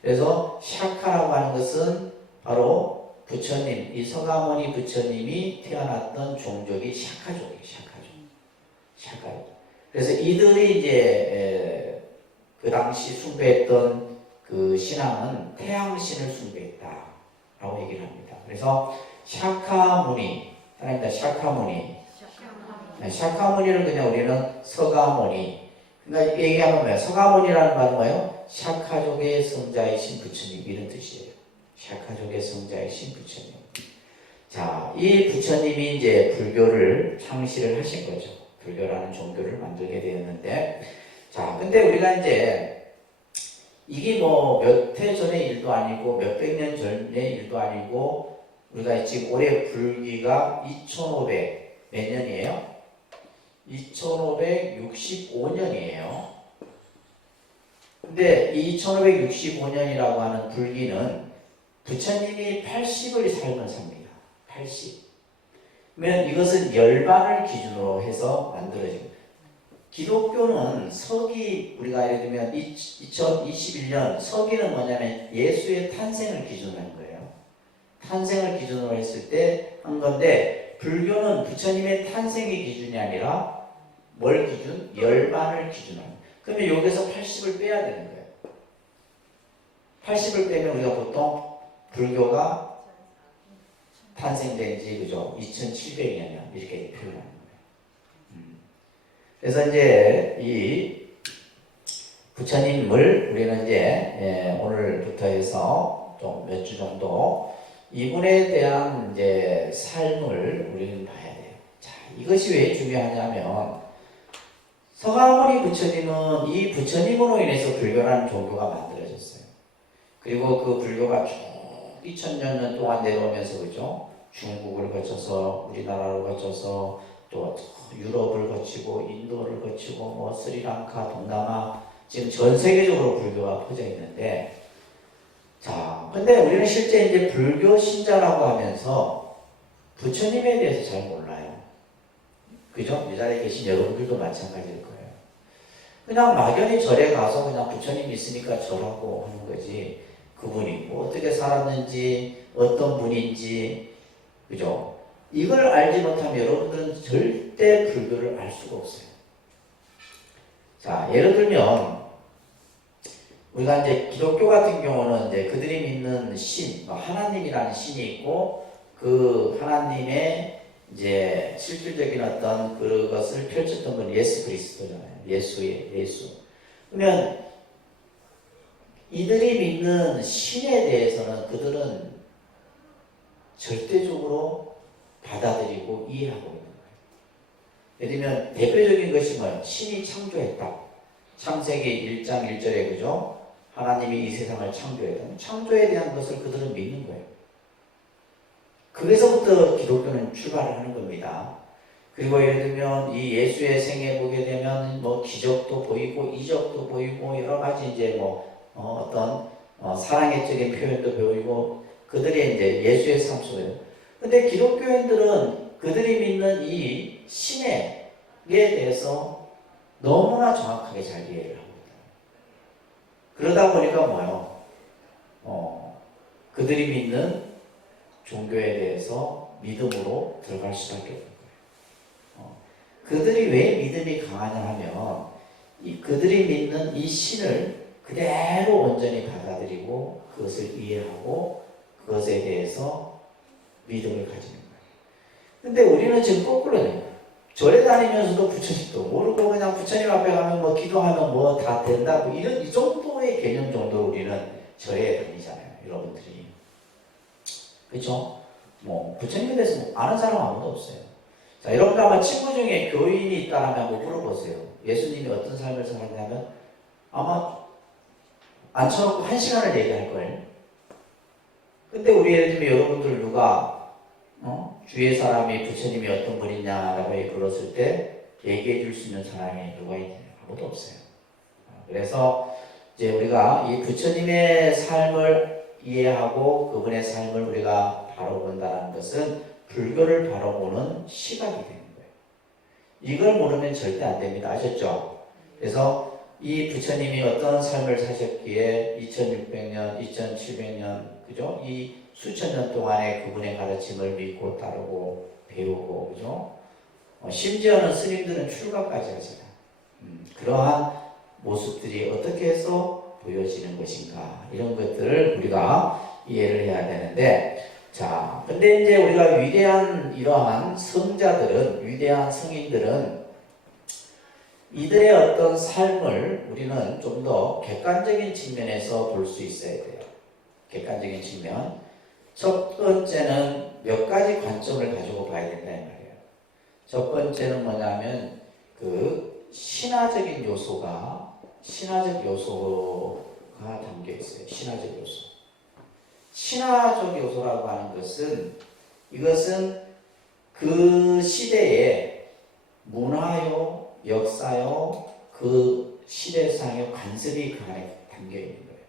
그래서 샤카라고 하는 것은 바로 부처님, 이 서가모니 부처님이 태어났던 종족이 샤카족이에요. 샤카족. 그래서 이들이 이제 그 당시 숭배했던 그 신앙은 태양신을 숭배했다라고 얘기를 합니다. 그래서 샤카무니, 하나입니다. 샤카무니. 샤카무니를 그냥 우리는 서가모니. 그러니까 얘기하면 뭐예요? 서가모니라는 말은 뭐예요? 샤카족의 성자이신 부처님 이런 뜻이에요. 샤카족의 성자이신 부처님. 자, 이 부처님이 이제 불교를 창시를 하신 거죠. 불교라는 종교를 만들게 되었는데, 자, 근데 우리가 이제 이게 뭐 몇 해 전의 일도 아니고 몇백 년 전의 일도 아니고 우리가 지금 올해 불기가 2500 몇 년이에요? 2565년이에요. 근데 이 2565년이라고 하는 불기는 부처님이 80을 삶을 삽니다. 80. 그러면 이것은 열반을 기준으로 해서 만들어집니다. 기독교는 서기, 우리가 예를 들면 2021년 서기는 뭐냐면 예수의 탄생을 기준으로 한 거예요. 탄생을 기준으로 했을 때 한 건데, 불교는 부처님의 탄생이 기준이 아니라 뭘 기준? 열반을 기준으로 합니다. 그러면 여기서 80을 빼야 되는 거예요. 80을 빼면 우리가 보통 불교가 탄생된 지, 그죠? 2700년 이렇게 표현하는 거예요. 그래서 이제 이 부처님을 우리는 이제 오늘부터 해서 좀 몇 주 정도 이분에 대한 이제 삶을 우리는 봐야 돼요. 자, 이것이 왜 중요하냐면 서가모니 부처님은 이 부처님으로 인해서 불교라는 종교가 만들어졌어요. 그리고 그 불교가 쭉 2000년 동안 내려오면서 그죠? 중국을 거쳐서 우리나라를 거쳐서 또 유럽을 거치고 인도를 거치고 뭐 스리랑카, 동남아 지금 전 세계적으로 불교가 퍼져 있는데, 자, 근데 우리는 실제 이제 불교 신자라고 하면서 부처님에 대해서 잘 몰라요. 그죠? 이 자리에 계신 여러분들도 마찬가지일 거예요. 그냥 막연히 절에 가서 그냥 부처님이 있으니까 절하고 하는 거지, 그분이 뭐 어떻게 살았는지 어떤 분인지, 그죠? 이걸 알지 못하면 여러분들은 절대 불교를 알 수가 없어요. 자, 예를 들면 우리가 이제 기독교 같은 경우는 이제 그들이 믿는 신, 하나님이라는 신이 있고 그 하나님의 이제 실질적인 어떤 그것을 펼쳤던 건 예수 그리스도잖아요. 예수. 그러면 이들이 믿는 신에 대해서는 그들은 절대적으로 받아들이고 이해하고 있는 거예요. 예를 들면 대표적인 것이 뭐예요? 신이 창조했다. 창세기 1장 1절에 그죠? 하나님이 이 세상을 창조했다. 창조에 대한 것을 그들은 믿는 거예요. 거기서부터 기독교는 출발을 하는 겁니다. 그리고 예를 들면 이 예수의 생애 보게 되면 뭐 기적도 보이고 이적도 보이고 여러 가지 이제 뭐 어떤 사랑의적인 표현도 보이고 그들의 이제 예수의 삶 속에. 근데 기독교인들은 그들이 믿는 이 신에 대해서 너무나 정확하게 잘 이해를 합니다. 그러다 보니까 뭐예요? 그들이 믿는 종교에 대해서 믿음으로 들어갈 수밖에 없는 거예요. 그들이 왜 믿음이 강하냐 하면 그들이 믿는 이 신을 그대로 온전히 받아들이고 그것을 이해하고 그것에 대해서 믿음을 가지는 거예요. 근데 우리는 지금 거꾸로네요. 절에 다니면서도 부처님도 모르고 그냥 부처님 앞에 가면 뭐 기도하면 뭐 다 된다고 이런 이 정도의 개념 정도 우리는 절에 다니잖아요. 여러분들이. 그렇죠? 뭐 부처님에 대해서 아는 사람 아무도 없어요. 자, 여러분들 아마 친구 중에 교인이 있다면 한번 물어보세요. 예수님이 어떤 삶을 살았냐면 아마 앉혀놓고 1시간을 얘기할 거예요. 근데 우리 예를 들면 여러분들 누가 주위의 사람이 부처님이 어떤 분이냐라고 물었을 때 얘기해 줄 수 있는 사람이 누가 있냐? 아무도 없어요. 그래서 이제 우리가 이 부처님의 삶을 이해하고 그분의 삶을 우리가 바로 본다는 것은 불교를 바로 보는 시각이 되는 거예요. 이걸 모르면 절대 안 됩니다. 아셨죠? 그래서 이 부처님이 어떤 삶을 사셨기에 2600년, 2700년, 그죠? 이 수천 년 동안의 그분의 가르침을 믿고 따르고 배우고, 그죠? 심지어는 스님들은 출가까지 하잖아요. 그러한 모습들이 어떻게 해서 보여지는 것인가, 이런 것들을 우리가 이해를 해야 되는데, 자, 근데 이제 우리가 위대한 이러한 성자들은, 위대한 성인들은 이들의 어떤 삶을 우리는 좀 더 객관적인 측면에서 볼 수 있어야 돼요. 객관적인 측면. 첫 번째는 몇 가지 관점을 가지고 봐야 된다는 말이에요. 첫 번째는 뭐냐면 그 신화적 요소가 요소가 담겨 있어요. 신화적 요소. 신화적 요소라고 하는 것은 이것은 그 시대의 문화요, 역사요, 그 시대상의 관습이 그 안에 담겨 있는 거예요.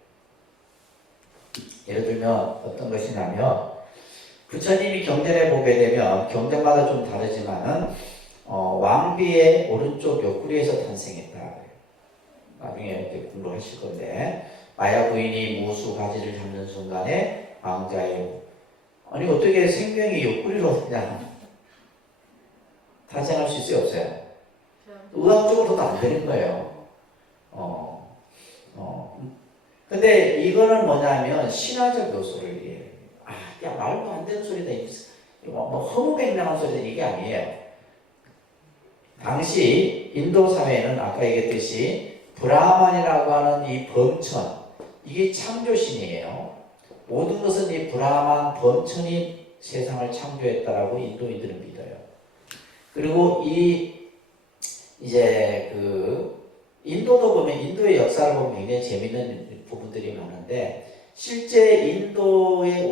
예를 들면 어떤 것이냐면 부처님이 경전에 보게 되면 경전마다 좀 다르지만 왕비의 오른쪽 옆구리에서 탄생했다. 나중에 공부하실 건데 마야 부인이 무수 가지를 잡는 순간에 왕자의 아니 어떻게 생명이 옆구리로 그냥 탄생할 수 있어요? 없어요? 의학적으로도 안 되는 거예요. 근데 이거는 뭐냐면 신화적 요소를 야 말도 안 되는 소리다. 뭐 허무맹랑한 소리다 이게 아니에요. 당시 인도 사회는 아까 얘기했듯이 브라만이라고 하는 이 범천 이게 창조신이에요. 모든 것은 이 브라만 범천이 세상을 창조했다라고 인도인들은 믿어요. 그리고 이제 인도도 보면 인도의 역사를 보면 굉장히 재밌는 부분들이 많은데 실제 인도의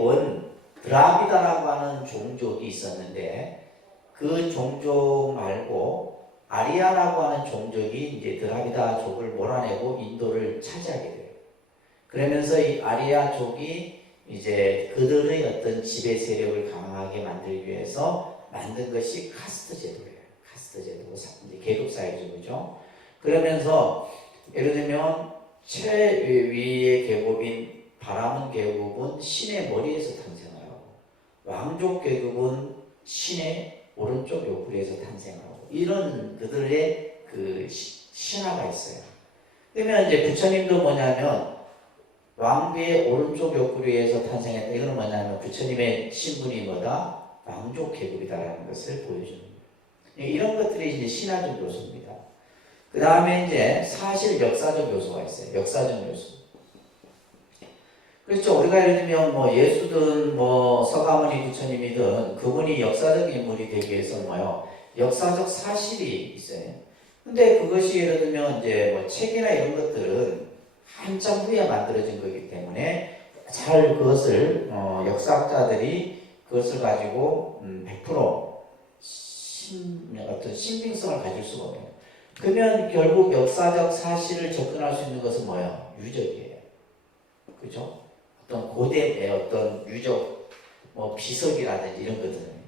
드라비다라고 하는 종족이 있었는데 그 종족 말고 아리아라고 하는 종족이 이제 드라비다족을 몰아내고 인도를 차지하게 돼요. 그러면서 이 아리아족이 이제 그들의 어떤 지배 세력을 강하게 만들기 위해서 만든 것이 카스트 제도예요. 카스트 제도, 이제 계급사회죠, 그죠? 그러면서 예를 들면 최위의 계급인 바라문 계급은 신의 머리에서 탄생을 하고 왕족 계급은 신의 오른쪽 옆구리에서 탄생을 하고 이런 그들의 그 신화가 있어요. 그러면 이제 부처님도 뭐냐면 왕비의 오른쪽 옆구리에서 탄생했다. 이거는 뭐냐면 부처님의 신분이 뭐다? 왕족 계급이다라는 것을 보여주는 거예요. 이런 것들이 이제 신화적 요소입니다. 그 다음에 이제 사실 역사적 요소가 있어요. 역사적 요소. 그렇죠. 우리가 예를 들면 뭐 예수든 뭐 서가모니 부처님이든 그분이 역사적 인물이 되기 위해서 뭐요? 역사적 사실이 있어요. 근데 그것이 예를 들면 이제 뭐 책이나 이런 것들은 한참 후에 만들어진 거기 때문에 잘 그것을 역사학자들이 그것을 가지고 100% 어떤 신빙성을 가질 수가 없네요. 그러면 결국 역사적 사실을 접근할 수 있는 것은 뭐예요? 유적이에요. 그죠? 어떤 고대의 어떤 유적, 뭐 비석이라든지 이런 것들은.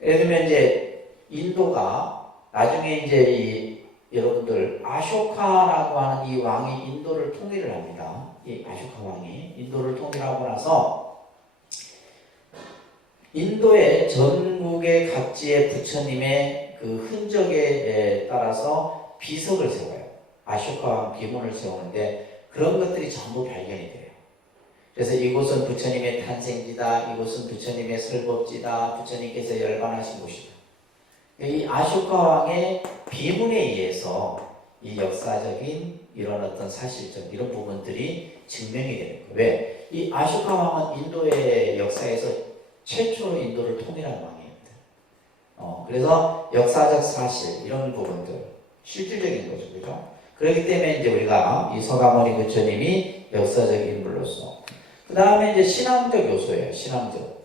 예를 들면 이제 인도가 나중에 이제 여러분들 아쇼카라고 하는 이 왕이 인도를 통일을 합니다. 이 아쇼카 왕이 인도를 통일하고 나서 인도의 전국의 각지의 부처님의 그 흔적에 따라서 비석을 세워요. 아쇼카 왕 비문을 세우는데 그런 것들이 전부 발견이 돼요. 그래서 이곳은 부처님의 탄생지다. 이곳은 부처님의 설법지다. 부처님께서 열반하신 곳이다. 이 아쇼카 왕의 비문에 의해서 이 역사적인 이런 어떤 사실적 이런 부분들이 증명이 되는 거예요. 왜? 이 아쇼카 왕은 인도의 역사에서 최초로 인도를 통일한 왕입니다. 그래서 역사적 사실 이런 부분들 실질적인 거죠, 그죠? 그렇기 때문에 이제 우리가 이 서가모니 부처님이 역사적 인물로서 그 다음에 이제 신앙적 요소예요. 신앙적.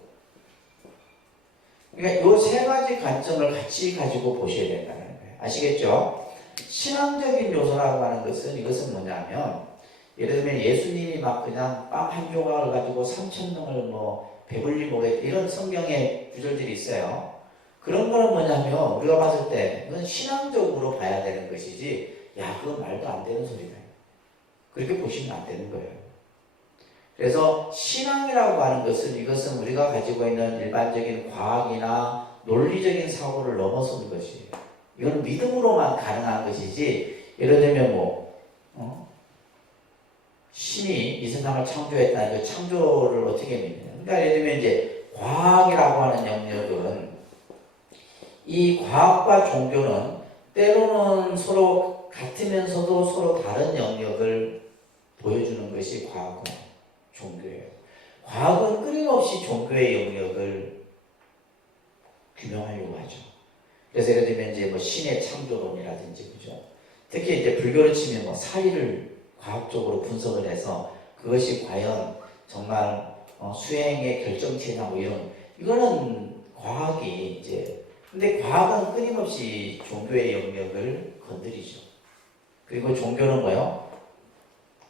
그러니까 이 세 가지 관점을 같이 가지고 보셔야 된다는 거예요. 아시겠죠? 신앙적인 요소라고 하는 것은 이것은 뭐냐면 예를 들면 예수님이 막 그냥 빵 한 조각을 가지고 3,000명을 뭐 배불리 먹였다 이런 성경의 구절들이 있어요. 그런 거는 뭐냐면 우리가 봤을 때 그건 신앙적으로 봐야 되는 것이지 야 그건 말도 안 되는 소리다. 그렇게 보시면 안 되는 거예요. 그래서 신앙이라고 하는 것은 이것은 우리가 가지고 있는 일반적인 과학이나 논리적인 사고를 넘어선 것이에요. 이건 믿음으로만 가능한 것이지 예를 들면 신이 이 세상을 창조했다는 그 창조를 어떻게 믿느냐. 그러니까 예를 들면 이제 과학이라고 하는 영역은 이 과학과 종교는 때로는 서로 같으면서도 서로 다른 영역을 보여주는 것이 과학과 종교예요. 과학은 끊임없이 종교의 영역을 규명하려고 하죠. 그래서 예를 들면 이제 뭐 신의 창조론이라든지 그죠. 특히 이제 불교를 치면 뭐 사리를 과학적으로 분석을 해서 그것이 과연 정말 수행의 결정체냐 뭐 이거는 과학이 이제 근데 과학은 끊임없이 종교의 영역을 건드리죠. 그리고 종교는 뭐요?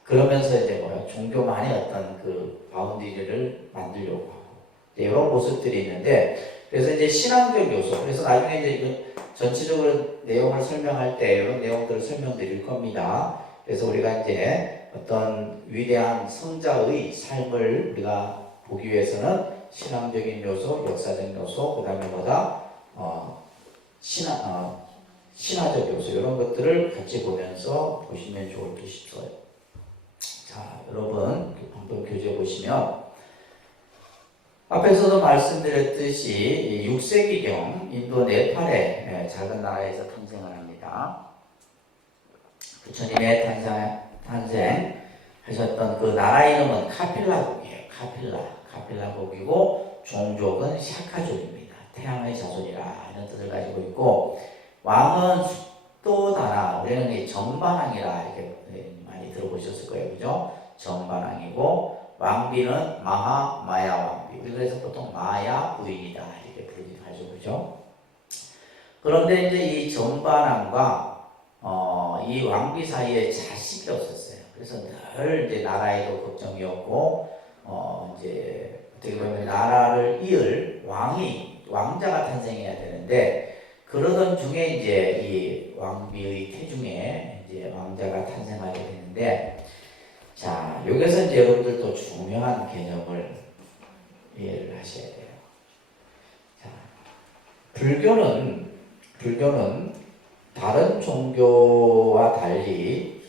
그러면서 이제 뭐요? 종교만의 어떤 그 바운더리를 만들려고 하고 이런 모습들이 있는데 그래서 이제 신앙적 요소 그래서 나중에 이제 전체적으로 내용을 설명할 때 이런 내용들을 설명드릴 겁니다. 그래서 우리가 이제 어떤 위대한 성자의 삶을 우리가 보기 위해서는 신앙적인 요소, 역사적 요소, 그 다음에 뭐다? 신화적 요소 이런 것들을 같이 보면서 보시면 좋을 듯 싶어요. 자, 여러분 한번 교재 보시면 앞에서도 말씀드렸듯이 6세기경 인도 네팔의 작은 나라에서 탄생을 합니다. 부처님의 탄생하셨던 그 나라 이름은 카필라국이에요. 카필라국이고 종족은 샤카족입니다. 태양의 자손이라 이런 뜻을 가지고 있고 왕은 수도다나 우리는 이 전반왕이라 이렇게 많이 들어보셨을 거예요. 그죠? 전반왕이고 왕비는 마야 왕비. 그래서 보통 마야 부인이다 이렇게 부르기도 하죠. 그죠? 그런데 이제 이 전반왕과 이 왕비 사이에 자식이 없었어요. 그래서 늘 이제 나라에도 걱정이었고 이제 어떻게 보면 나라를 이을 왕자가 탄생해야 되는데 그러던 중에 이제 이 왕비의 태중에 이제 왕자가 탄생하게 되는데 자 여기서 이제 여러분들도 중요한 개념을 이해를 하셔야 돼요. 자 불교는 다른 종교와 달리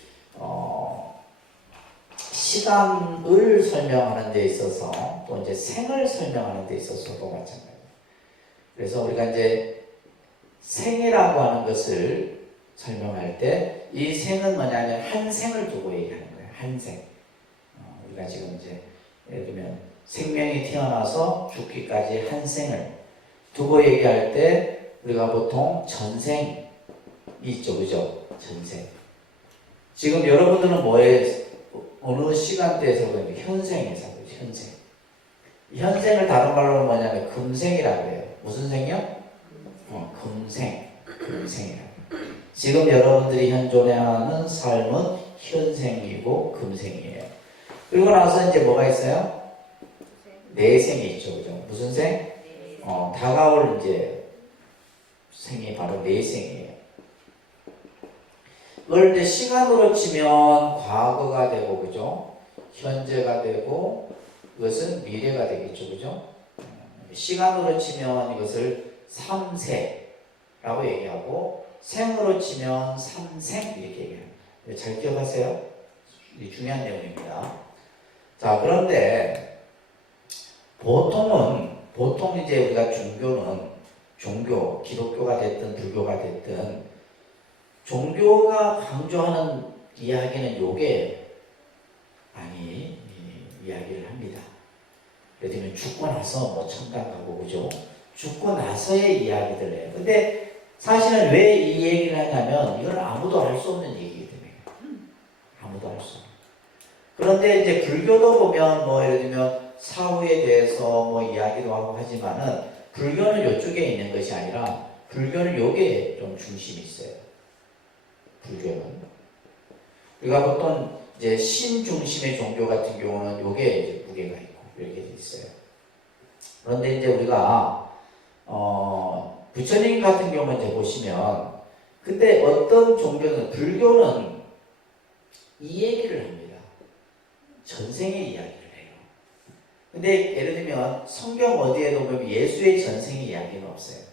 시간을 설명하는 데 있어서 또 이제 생을 설명하는 데 있어서도 마찬가지예요. 그래서 우리가 이제 생이라고 하는 것을 설명할 때 이 생은 뭐냐면 한 생을 두고 얘기하는 거예요. 한 생. 우리가 지금 이제 예를 들면 생명이 태어나서 죽기까지 한 생을 두고 얘기할 때 우리가 보통 전생이 있죠. 그죠? 전생. 지금 여러분들은 어느 시간대에서 그런지 현생에 살고 있죠. 현생. 현생을 다른 말로 뭐냐면 금생이라고 해요. 무슨 생이요? 금생이라고. 지금 여러분들이 현존하는 삶은 현생이고 금생이에요. 그리고 나서 이제 뭐가 있어요? 내생이 있죠. 그죠? 무슨 생? 다가올 이제 생이 바로 내생이에요. 그걸 이제 시간으로 치면 과거가 되고, 그죠? 현재가 되고, 이것은 미래가 되겠죠. 그죠? 시간으로 치면 이것을 3세라고 얘기하고, 생으로 치면 3생 이렇게 얘기합니다. 잘 기억하세요? 이 중요한 내용입니다. 자, 그런데 보통 이제 우리가 종교, 기독교가 됐든 불교가 됐든 종교가 강조하는 이야기는 요게 많이 이야기를 합니다. 예를 들면 죽고 나서 뭐 천당 가고 그죠? 죽고 나서의 이야기들 해요. 근데 사실은 왜 이 얘기를 하냐면 이건 아무도 알 수 없는 얘기이기 때문에 아무도 알 수 없는. 그런데 이제 불교도 보면 뭐 예를 들면 사후에 대해서 뭐 이야기도 하고 하지만은 불교는 이쪽에 있는 것이 아니라 불교는 요게 좀 중심이 있어요. 불교는. 우리가 보통 이제 신 중심의 종교 같은 경우는 요게 이제 무게가 있고 이렇게 돼 있어요. 그런데 이제 우리가 부처님 같은 경우는 이제 보시면 그때 어떤 종교는 불교는 이 얘기를 합니다. 전생의 이야기를 해요. 근데 예를 들면 성경 어디에도 보면 예수의 전생의 이야기는 없어요.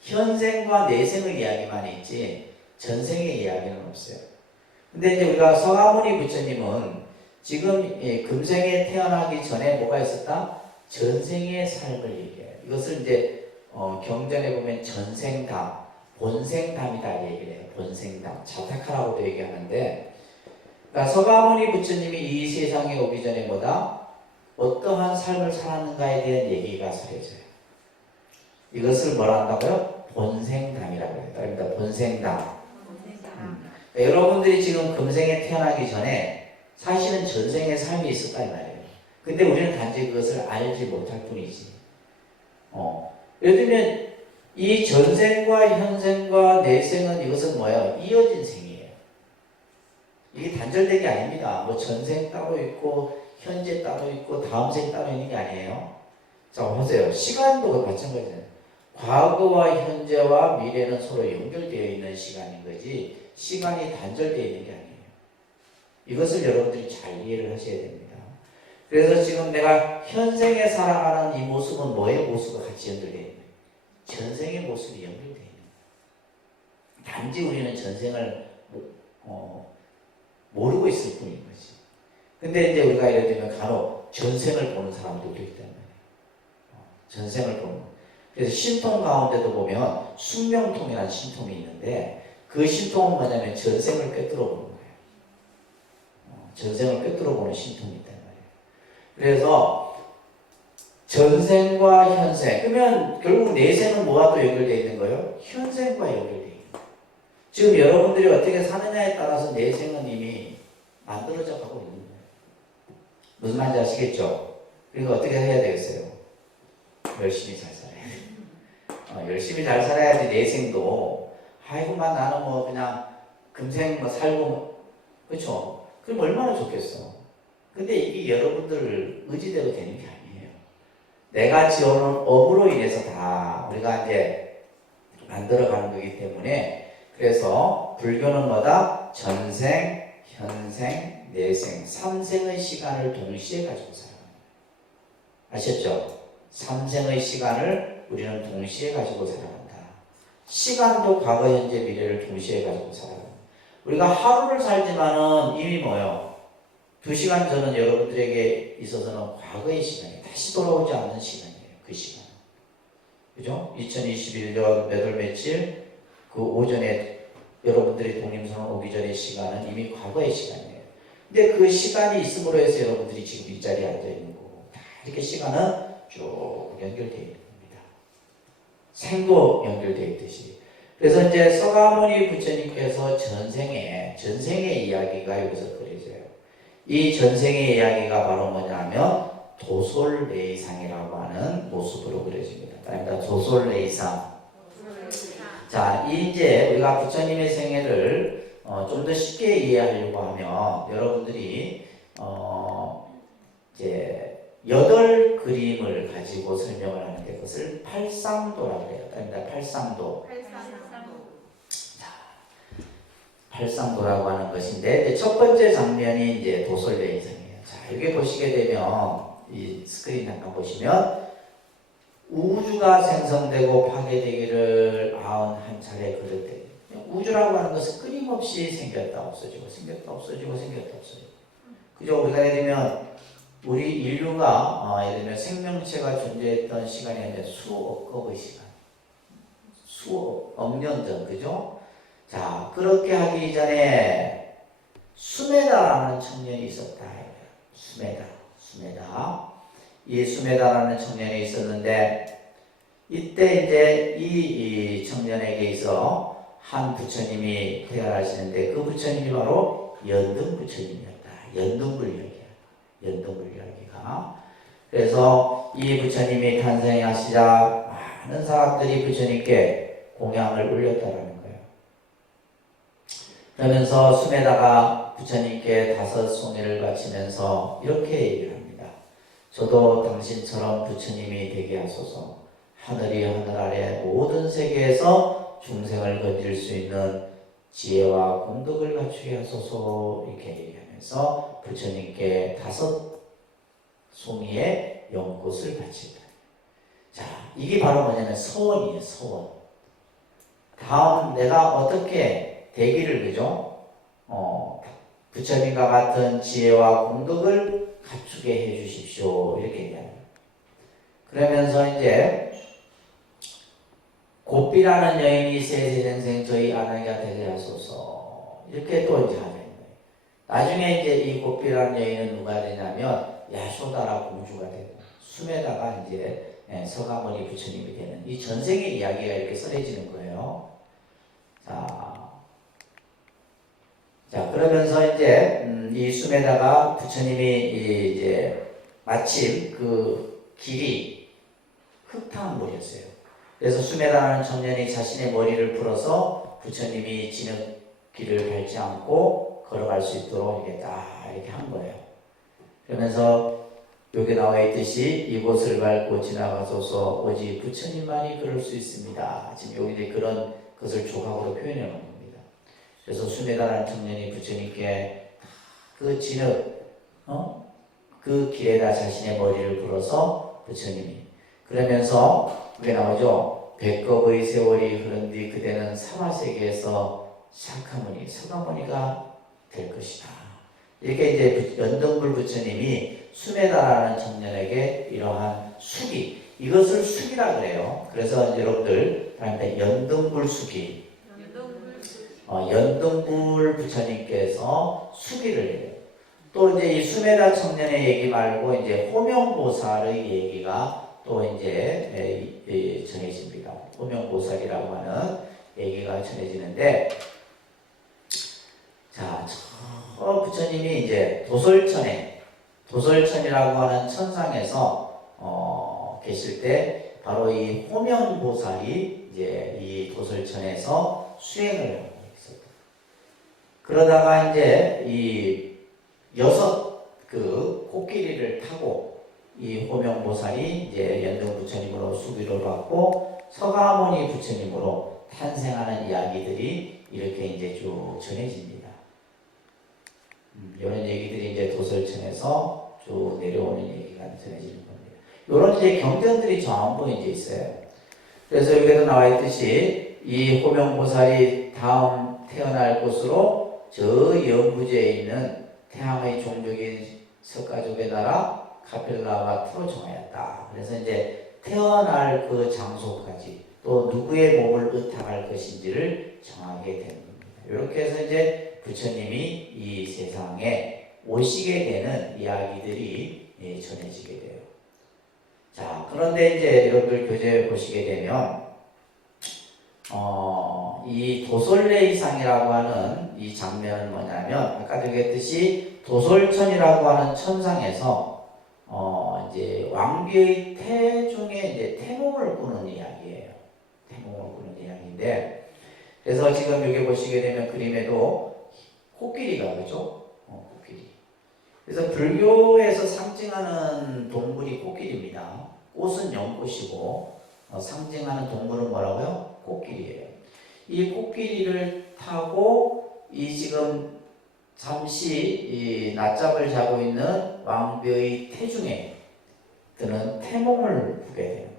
현생과 내생의 이야기만 있지 전생의 이야기는 없어요. 근데 이제 우리가 서가모니 부처님은 지금 금생에 태어나기 전에 뭐가 있었다? 전생의 삶을 얘기해요. 이것을 이제 경전에 보면 전생담, 본생담이다 얘기를 해요. 본생담, 자타카라고도 얘기하는데, 그러니까 서가모니 부처님이 이 세상에 오기 전에 뭐다? 어떠한 삶을 살았는가에 대한 얘기가 서려져요. 이것을 뭐라 한다고요? 본생담이라고 해요. 그러니까 본생담. 여러분들이 지금 금생에 태어나기 전에 사실은 전생의 삶이 있었단 말이에요. 근데 우리는 단지 그것을 알지 못할 뿐이지. 예를 들면 이 전생과 현생과 내생은 이것은 뭐예요? 이어진 생이에요. 이게 단절된 게 아닙니다. 뭐 전생 따로 있고 현재 따로 있고 다음 생 따로 있는 게 아니에요. 자, 보세요. 시간도 마찬가지예요. 과거와 현재와 미래는 서로 연결되어 있는 시간인 거지 시간이 단절되어 있는 게 아니에요. 이것을 여러분들이 잘 이해를 하셔야 됩니다. 그래서 지금 내가 현생에 살아가는 이 모습은 뭐의 모습과 같이 연결되어 있는 거예요? 전생의 모습이 연결되어 있는 거예요. 단지 우리는 전생을 모르고 있을 뿐인 거지. 근데 이제 우리가 예를 들면 간혹 전생을 보는 사람들도 있단 말이에요. 전생을 보는 거. 그래서 신통 가운데도 보면 숙명통이라는 신통이 있는데 그 신통은 뭐냐면 전생을 꿰뚫어 보는 거예요. 전생을 꿰뚫어 보는 신통이 있단 말이에요. 그래서 전생과 현생, 그러면 결국 내생은 뭐와 또 연결되어 있는 거예요? 현생과 연결되어 있는 거예요. 지금 여러분들이 어떻게 사느냐에 따라서 내생은 이미 만들어져 가고 있는 거예요. 무슨 말인지 아시겠죠? 그러니까 어떻게 해야 되겠어요? 열심히 잘 살아야 돼. 열심히 잘 살아야지 내생도 아이고만 나는 뭐 그냥 금생 뭐 살고 그렇죠? 그럼 얼마나 좋겠어. 근데 이게 여러분들 의지대로 되는 게 아니에요. 내가 지어놓은 업으로 인해서 다 우리가 이제 만들어가는 거기 때문에 그래서 불교는 뭐다? 전생, 현생, 내생, 삼생의 시간을 동시에 가지고 살아요. 아셨죠? 삼생의 시간을 우리는 동시에 가지고 살아간다. 시간도 과거, 현재, 미래를 동시에 가지고 살아요. 우리가 하루를 살지만은 이미 뭐요? 2시간 전은 여러분들에게 있어서는 과거의 시간이에요. 다시 돌아오지 않는 시간이에요. 그 시간. 그죠? 2021년 몇 월 며칠 그 오전에 여러분들이 독립선언 오기 전의 시간은 이미 과거의 시간이에요. 근데 그 시간이 있음으로 해서 여러분들이 지금 이 자리에 앉아 있는 거고 다 이렇게 시간은 쭉 연결되어 있는 겁니다. 생도 연결되어 있듯이. 그래서 이제 서가모니 부처님께서 전생의 이야기가 여기서 그려져요. 이 전생의 이야기가 바로 뭐냐면 도솔레이상이라고 하는 모습으로 그려집니다. 그러니까 도솔레이상. 자, 이제 우리가 부처님의 생애를 좀 더 쉽게 이해하려고 하면 여러분들이 이제 8 그림을 가지고 설명을 하는데 그것을 팔상도라고 해요. 그러니까 팔상도. 자, 팔상도라고 하는 것인데 첫 번째 장면이 이제 도솔레이상이에요. 자, 여기 보시게 되면 이 스크린 잠깐 보시면 우주가 생성되고 파괴되기를 91차례 그릇되 우주라고 하는 것은 끊임없이 생겼다 없어지고 생겼다 없어지고 생겼다 없어지고 그죠? 우리가 예를 들면 우리 인류가 예를 들면 생명체가 존재했던 시간이 아니라 수억 억의 시간 수억 년 전 그죠? 자 그렇게 하기 전에 수메다라는 청년이 있었다. 수메다 이 수메다라는 청년이 있었는데 이때 이제 이 청년에게 있어 한 부처님이 태어나시는데 그 부처님이 바로 연등 부처님이었다. 연등불이야기가. 그래서 이 부처님이 탄생하시자 많은 사람들이 부처님께 공양을 올렸다라는 거예요. 그러면서 수메다가 부처님께 5 송이를 바치면서 이렇게 얘기를 합니다. 저도 당신처럼 부처님이 되게 하소서. 하늘이 하늘 아래 모든 세계에서 중생을 건질 수 있는 지혜와 공덕을 갖추게 하소서 이렇게 얘기하면서 부처님께 5 송이의 연꽃을 바친다. 자, 이게 바로 뭐냐면 서원이에요. 서원. 다음 내가 어떻게 되기를 그죠? 부처님과 같은 지혜와 공덕을 갖추게 해주십시오. 이렇게 얘기합니다. 그러면서 이제 곱비라는 여인이 세세생생 저희 아내가 되게 하소서. 이렇게 또 이제 하는 거예요. 나중에 이제 이 곱비라는 여인은 누가 되냐면 야쇼다라 공주가 되고 수메다가 이제 서가모니 부처님이 되는 이 전생의 이야기가 이렇게 써내지는 거예요. 자, 자, 그러면서 이제 이 숨에다가 부처님이 이제 마침 그 길이 흙탕물이었어요. 그래서 숨에다라는 청년이 자신의 머리를 풀어서 부처님이 진흙길을 밟지 않고 걸어갈 수 있도록 이렇게 딱 이렇게 한 거예요. 그러면서 여기 나와 있듯이 이곳을 밟고 지나가소서 오직 부처님만이 그럴 수 있습니다. 지금 여기 그런 것을 조각으로 표현해 놓은 겁니다. 그래서 수메다라는 청년이 부처님께 그 진흙, 그 길에다 자신의 머리를 불어서 부처님이 그러면서 그게 나오죠. 백겁의 세월이 흐른 뒤 그대는 사화세계에서 샤카무니, 서가모니가 될 것이다. 이렇게 이제 연등불 부처님이 수메다라는 청년에게 이러한 수기, 이것을 수기라 그래요. 그래서 이제 여러분들 연등불 수기, 연등불 부처님께서 수기를 해요. 또 이제 이 수메다 청년의 얘기 말고 이제 호명보살의 얘기가 또 이제 전해집니다. 호명보살이라고 하는 얘기가 전해지는데, 자, 저 부처님이 이제 도솔천이라고 하는 천상에서 계실 때 바로 이 호명보살이 이제 이 도솔천에서 수행을 하고 있었다. 그러다가 이제 이 6 그 코끼리를 타고 이 호명보살이 이제 연등 부처님으로 수기를 받고 서가모니 부처님으로 탄생하는 이야기들이 이렇게 이제 쭉 전해집니다. 이런 얘기들이 이제 도솔천에서 쭉 내려오는 얘기가 전해지는 겁니다. 이런 이제 경전들이 전부 이제 있어요. 그래서 여기에도 나와 있듯이 이 호명보살이 다음 태어날 곳으로 저 연부지에 있는 태양의 종족인 석가족의 나라 카필라와 투로 정하였다. 그래서 이제 태어날 그 장소까지 또 누구의 몸을 의탁할 것인지를 정하게 되는 겁니다. 이렇게 해서 이제 부처님이 이 세상에 오시게 되는 이야기들이 전해지게 돼요. 자, 그런데 이제 여러분들 교재에 보시게 되면 이 도솔레이상이라고 하는 이 장면은 뭐냐면 아까도 얘기했듯이 도솔천이라고 하는 천상에서 이제 왕비의 태중에 이제 태몽을 꾸는 이야기예요. 태몽을 꾸는 이야기인데, 그래서 지금 여기 보시게 되면 그림에도 코끼리가 그죠? 코끼리. 그래서 불교에서 상징하는 동물이 코끼리입니다. 꽃은 연꽃이고 상징하는 동물은 뭐라고요? 코끼리예요. 이 코끼리를 타고 이 지금 잠시 이 낮잠을 자고 있는 왕비의 태중에 드는 태몽을 꾸게 되는 거예요.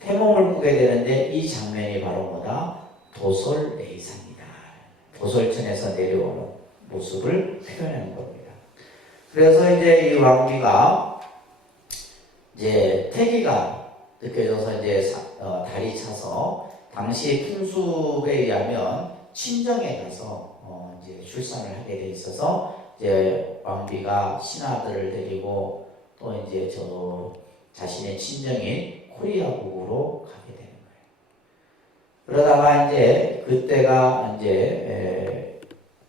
태몽을 꾸게 되는데 이 장면이 바로 뭐다? 도솔레이상이다. 도솔천에서 내려오는 모습을 표현하는 겁니다. 그래서 이제 이 왕비가 이제 태기가 느껴져서 이제 달이 차서 당시 풍습에 의하면 친정에 가서 이제 출산을 하게 돼 있어서 이제 왕비가 신하들을 데리고 또 이제 저 자신의 친정인 코리아국으로 가게 되는 거예요. 그러다가 이제 그때가 이제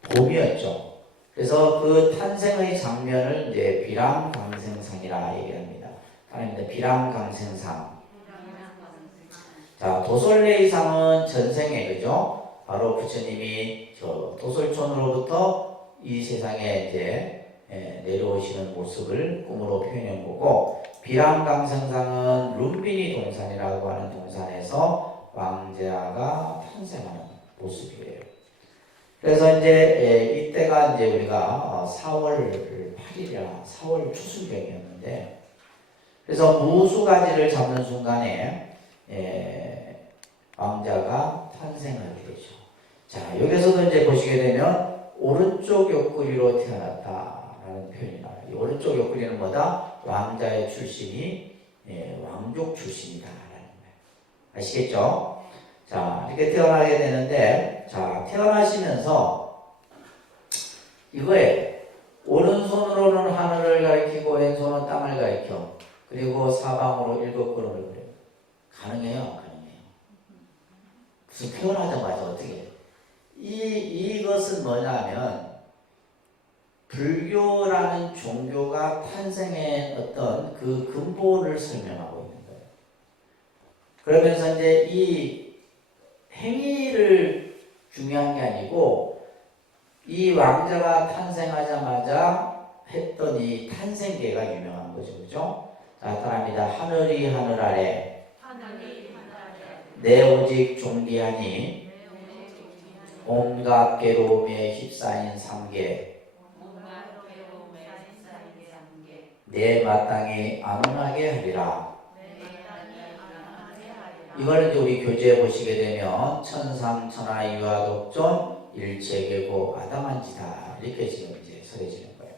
봄이었죠. 그래서 그 탄생의 장면을 이제 비람강생상이라 얘기합니다. 하나님들 비람강생상. 자, 도솔레이상은 전생에 그죠? 바로 부처님이 저 도솔촌으로부터 이 세상에 이제 내려오시는 모습을 꿈으로 표현한 거고, 비람강생상은 룸비니 동산이라고 하는 동산에서 왕자가 탄생하는 모습이에요. 그래서 이제 이때가 이제 우리가 4월 8일이라 4월 초순경이었는데, 그래서 무수가지를 잡는 순간에 왕자가 탄생하게 되죠. 자, 여기서도 이제 보시게 되면 오른쪽 옆구리로 태어났다라는 표현이 나와요. 이 오른쪽 옆구리는 뭐다? 왕자의 출신이 왕족 출신이다라는 거예요. 아시겠죠? 자, 이렇게 태어나게 되는데, 자, 태어나시면서 이거에 오른손으로는 하늘을 가리키고 왼손은 땅을 가리켜 그리고 사방으로 7걸음을 그려요. 가능해요? 가능해요. 무슨 태어나자마자 어떻게 이것은 뭐냐면 불교라는 종교가 탄생의 어떤 그 근본을 설명하고 있는 거예요. 그러면서 이제 이 행위를 중요한 게 아니고 이 왕자가 탄생하자마자 했던 이 탄생계가 유명한 거죠. 그죠? 자, 따라합니다. 하늘이 하늘 아래 내 오직 존귀하니 온갖 괴로움에 휩싸인 삼계 내 마땅히 안온하게 하리라. 이걸 이제 우리 교재에 보시게 되면 천상 천하 유아 독존 일체계고 아담한지다 이렇게 지금 이제 설해지는 거예요.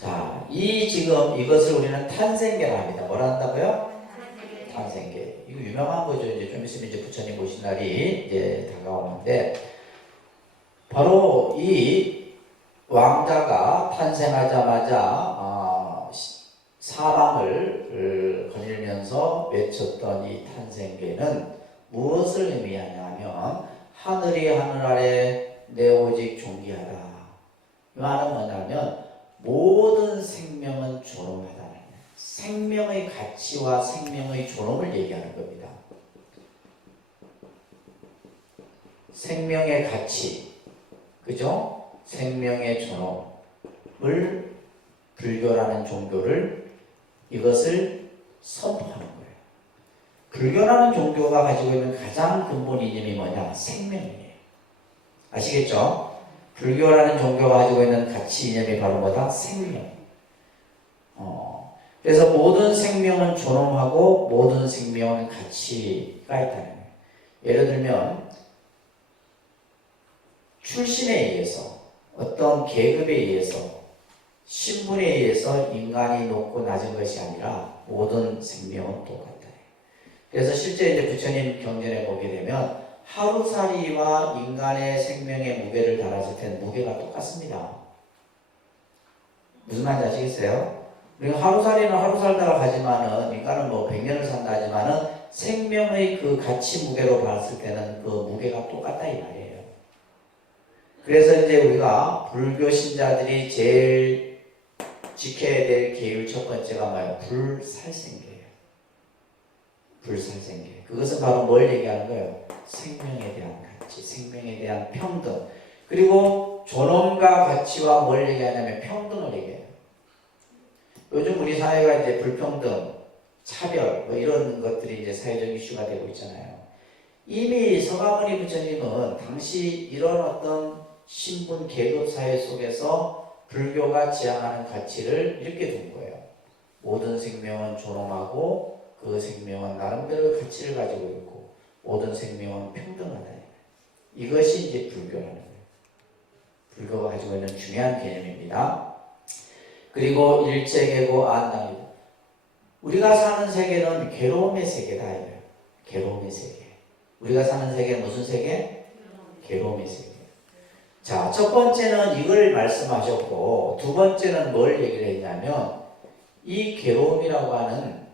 자, 지금 이것을 우리는 탄생계라 합니다. 뭐라 한다고요? 탄생계. 이거 유명한 거죠. 이제 좀 있으면 이제 부처님 오신 날이 이제 다가오는데 바로 이 왕자가 탄생하자마자 사방을 거닐면서 외쳤던 이 탄생계는 무엇을 의미하냐면 하늘이 하늘 아래 내 오직 존귀하다. 이 말은 뭐냐면 모든 생명은 존엄하다. 생명의 가치와 생명의 존엄을 얘기하는 겁니다. 생명의 가치, 그죠? 생명의 존엄을 불교라는 종교를 이것을 선포하는 거예요. 불교라는 종교가 가지고 있는 가장 근본 이념이 뭐냐? 생명이에요. 아시겠죠? 불교라는 종교가 가지고 있는 가치 이념이 바로 뭐다? 생명. 그래서 모든 생명은 존엄하고 모든 생명은 가치가 있다는 거예요. 예를 들면 출신에 의해서 어떤 계급에 의해서 신분에 의해서 인간이 높고 낮은 것이 아니라 모든 생명은 똑같다. 그래서 실제 이제 부처님 경전에 보게 되면 하루살이와 인간의 생명의 무게를 달았을 때 무게가 똑같습니다. 무슨 말인지 아시겠어요? 우리가 하루살이는 하루 살다가 가지만은 인간은 뭐 100년을 산다 하지만은 생명의 그 가치 무게로 봤을 때는 그 무게가 똑같다 이 말이에요. 그래서 이제 우리가 불교 신자들이 제일 지켜야 될 계율 첫 번째가 뭐예요? 불살생계예요. 불살생계. 그것은 바로 뭘 얘기하는 거예요? 생명에 대한 가치, 생명에 대한 평등. 그리고 존엄과 가치와 뭘 얘기하냐면 평등을 얘기해요. 요즘 우리 사회가 이제 불평등, 차별, 뭐 이런 것들이 이제 사회적 이슈가 되고 있잖아요. 이미 서가모니 부처님은 당시 이런 어떤 신분 계급 사회 속에서 불교가 지향하는 가치를 이렇게 둔 거예요. 모든 생명은 존엄하고 그 생명은 나름대로 가치를 가지고 있고 모든 생명은 평등하다. 이것이 이제 불교라는 거예요. 불교가 가지고 있는 중요한 개념입니다. 그리고 일체계고 안당이고 우리가 사는 세계는 괴로움의 세계다. 괴로움의 세계. 우리가 사는 세계는 무슨 세계? 괴로움의 세계. 자, 첫 번째는 이걸 말씀하셨고 두 번째는 뭘 얘기를 했냐면 이 괴로움이라고 하는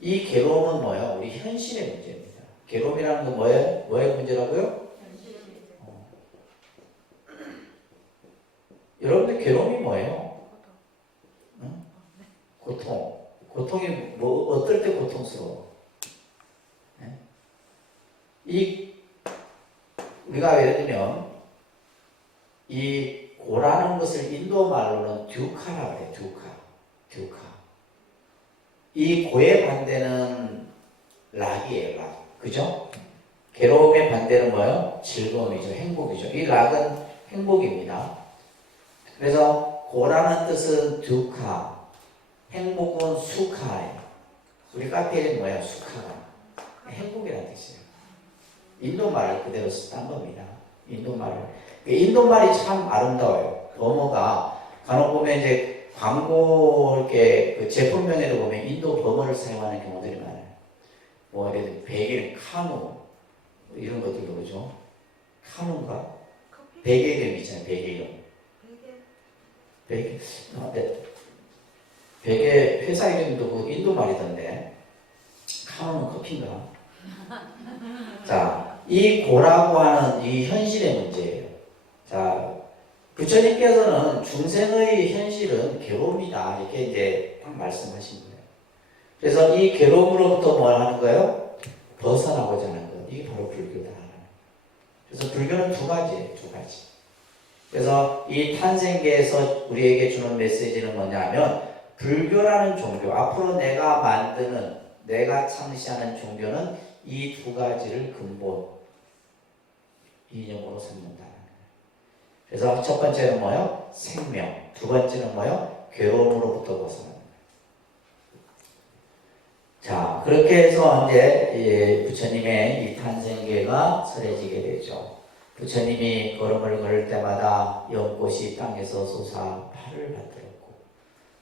이 괴로움은 뭐예요? 우리 현실의 문제입니다. 괴로움이라는 건 뭐예요? 뭐의 문제라고요? 여러분들 괴로움이 뭐예요? 응? 고통. 고통이 뭐 어떨 때 고통스러워? 네? 우리가 예를 들면 이 고라는 것을 인도 말로는 듀카라고 해요. 듀카. 이 고의 반대는 락이에요. 락. 그죠? 괴로움의 반대는 뭐예요? 즐거움이죠. 행복이죠. 이 락은 행복입니다. 그래서 고라는 뜻은 듀카, 행복은 수카예요. 우리 카페 이름이 뭐예요? 수카가. 행복이라는 뜻이에요. 인도말을 그대로 쓴 겁니다. 인도말이 참 아름다워요. 범어가 간혹 보면 이제 광고 이렇게 그 제품명에도 보면 인도 범어를 사용하는 경우들이 많아요. 뭐 예를 들면 베개, 카누 이런 것들도 그러죠. 카누인가? 베개 이름 있잖아요. 베개 이름. 베개. 네. 베개 회사 이름도 그 인도 말이던데 카누는 커피인가? 자, 이 고라고 하는 이 현실의 문제예요. 자, 부처님께서는 중생의 현실은 괴로움이다. 이렇게 이제 딱 말씀하신 거예요. 그래서 이 괴로움으로부터 뭘 하는 거예요? 벗어나고자 하는 것. 이게 바로 불교다. 그래서 불교는 두 가지예요. 두 가지. 그래서 이 탄생계에서 우리에게 주는 메시지는 뭐냐면 불교라는 종교, 앞으로 내가 만드는, 내가 창시하는 종교는 이 두 가지를 근본 이념으로 삼는다. 그래서 첫 번째는 뭐요? 생명. 두 번째는 뭐요? 괴로움으로부터 벗어나는. 자, 그렇게 해서 이제 부처님의 이 탄생계가 설해지게 되죠. 부처님이 걸음을 걸을 때마다 연꽃이 땅에서 솟아 팔을 받들었고,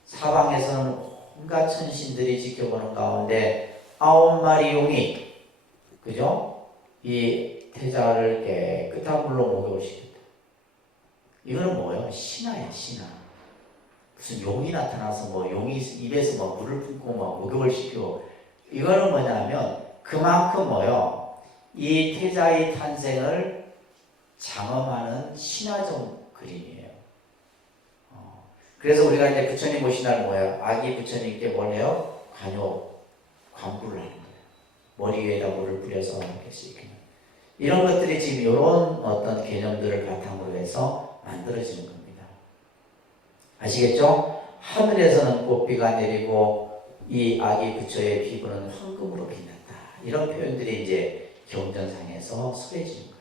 사방에서는 온갖 천신들이 지켜보는 가운데 9마리 용이, 그죠? 이 태자를 깨끗한 물로 목욕을 시켰다. 이거는 뭐예요? 신화야, 신화. 무슨 용이 나타나서 뭐 용이 입에서 뭐 물을 뿜고 뭐 목욕을 시키고, 이거는 뭐냐면 그만큼 뭐요? 이 태자의 탄생을 장엄하는 신화적 그림이에요. 그래서 우리가 이제 부처님 모신 날 뭐예요? 아기 부처님께 뭘 해요? 관부를 하는 거예요. 머리 위에다 물을 뿌려서 이렇게 씻기는. 이런 것들이 지금 이런 어떤 개념들을 바탕으로 해서 만들어지는 겁니다. 아시겠죠? 하늘에서는 꽃비가 내리고 이 아기 부처의 피부는 황금으로 빛났다. 이런 표현들이 이제 경전상에서 설해지는 거예요.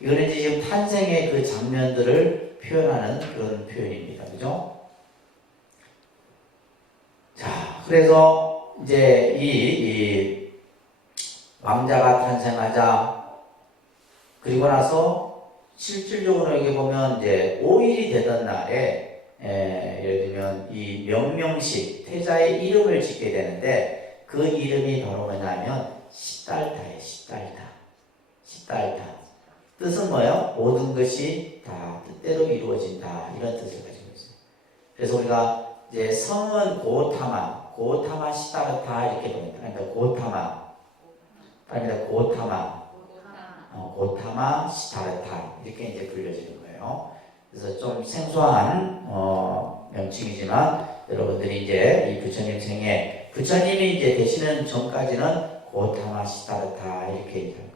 이거는 이제 지금 탄생의 그 장면들을 표현하는 그런 표현입니다. 그죠? 자, 그래서 이제 이 왕자가 탄생하자, 그리고 나서 실질적으로 여기 보면 이제 5일이 되던 날에 예를 들면 이 명명식, 태자의 이름을 짓게 되는데 그 이름이 바로 뭐냐면 시달타예요. 시달타. 뜻은 뭐예요? 모든 것이 다 뜻대로 이루어진다. 이런 뜻을 가지고 있어요. 그래서 우리가 이제 성은 고타마 시달타 이렇게 보입니다. 그러니까 고타마 시달타 이렇게 이제 불려지는 거예요. 그래서 좀 생소한 명칭이지만 여러분들이 이제 이 부처님 생에 부처님이 이제 되시는 전까지는 고타마 시달타 이렇게 얘기합니다.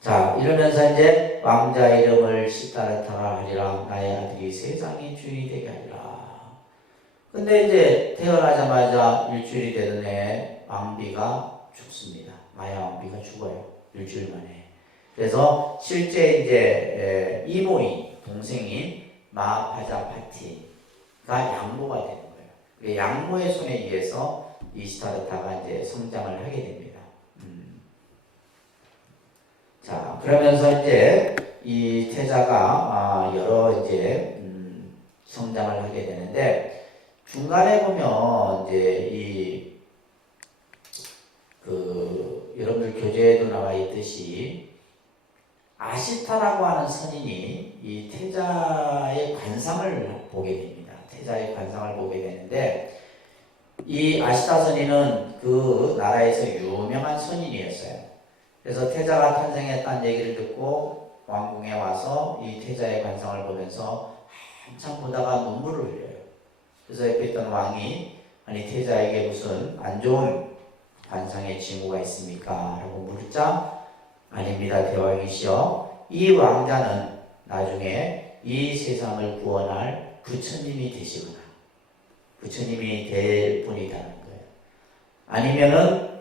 자, 이러면서 이제 왕자 이름을 시달타라 하리라. 나의 아들이 세상의 주인이 되게 하리라. 근데 이제 태어나자마자 일주일이 되던 해 왕비가 죽습니다. 마야 왕비가 죽어요. 일주일 만에. 그래서 실제 이제 이모인 동생인 마파자파티가 양모가 되는 거예요. 양모의 손에 의해서 이 시달타가 이제 성장을 하게 됩니다. 자, 그러면서 이제 이 태자가 여러 이제 성장을 하게 되는데 중간에 보면 이제 여러분들 교재에도 나와 있듯이 아시타라고 하는 선인이 이 태자의 관상을 보게 됩니다. 태자의 관상을 보게 되는데 이 아시타 선인은 그 나라에서 유명한 선인이었어요. 그래서 태자가 탄생했다는 얘기를 듣고 왕궁에 와서 이 태자의 관상을 보면서 한참 보다가 눈물을 흘려요. 그래서 옆에 있던 왕이 아니 태자에게 무슨 안 좋은 관상의 징후가 있습니까? 라고 물자 아닙니다. 대왕이시여. 이 왕자는 나중에 이 세상을 구원할 부처님이 되시거나 부처님이 될 분이라는 거예요. 아니면은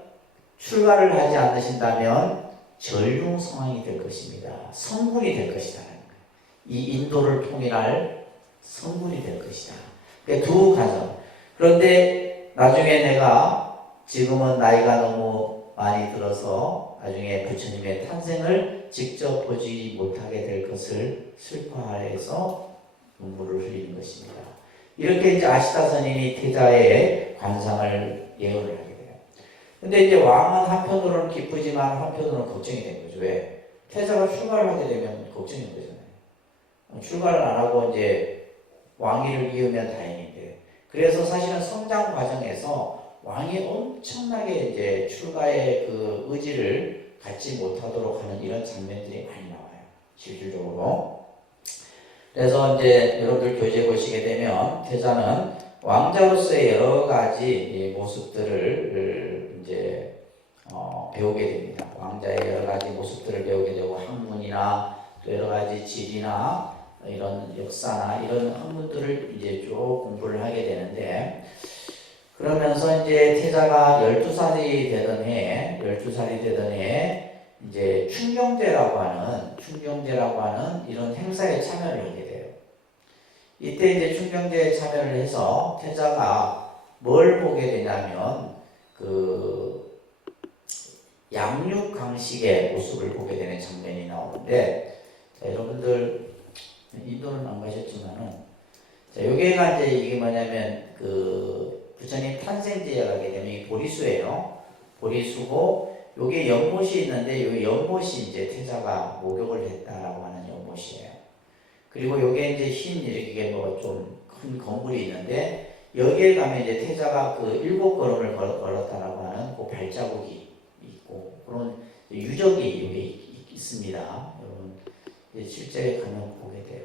출가를 하지 않으신다면 전륜성왕이 될 것입니다. 성군이 될 것이다. 이 인도를 통일할 성군이 될 것이다. 그러니까 두 가정. 그런데 나중에 내가 지금은 나이가 너무 많이 들어서 나중에 부처님의 탄생을 직접 보지 못하게 될 것을 슬퍼하여서 눈물을 흘리는 것입니다. 이렇게 이제 아시타 선인이 태자의 관상을 예언을 하게 돼요. 근데 이제 왕은 한편으로는 기쁘지만 한편으로는 걱정이 된 거죠. 왜? 태자가 출가를 하게 되면 걱정이 된 거잖아요. 출가를 안 하고 이제 왕위를 이으면 다행인데. 그래서 사실은 성장 과정에서 왕이 엄청나게 이제 출가의 그 의지를 갖지 못하도록 하는 이런 장면들이 많이 나와요. 실질적으로. 그래서 이제 여러분들 교재 보시게 되면 태자는 왕자로서의 여러 가지 모습들을 이제 배우게 됩니다. 왕자의 여러 가지 모습들을 배우게 되고 학문이나 또 여러 가지 지리나 이런 역사나 이런 학문들을 이제 쭉 공부를 하게 되는데, 그러면서 이제 태자가 12살이 되던 해에 이제 충경제라고 하는 이런 행사에 참여를 하게 돼요. 이때 이제 충경제에 참여를 해서 태자가 뭘 보게 되냐면 그 양육강식의 모습을 보게 되는 장면이 나오는데, 자, 여러분들 인도는 안 가셨지만은, 자, 여기가 이제 이게 뭐냐면 그 부처님 탄생지에 가게 되면 이 보리수예요. 보리수고 요게 연못이 있는데 요 연못이 이제 태자가 목욕을 했다라고 하는 연못이에요. 그리고 요게 이제 흰 이렇게 뭐 좀 큰 건물이 있는데 여기에 가면 이제 태자가 그 7걸음을 걸었다라고 하는 그 발자국이 있고 그런 유적이 여기 있습니다. 여러분 실제 가면 보게 돼요.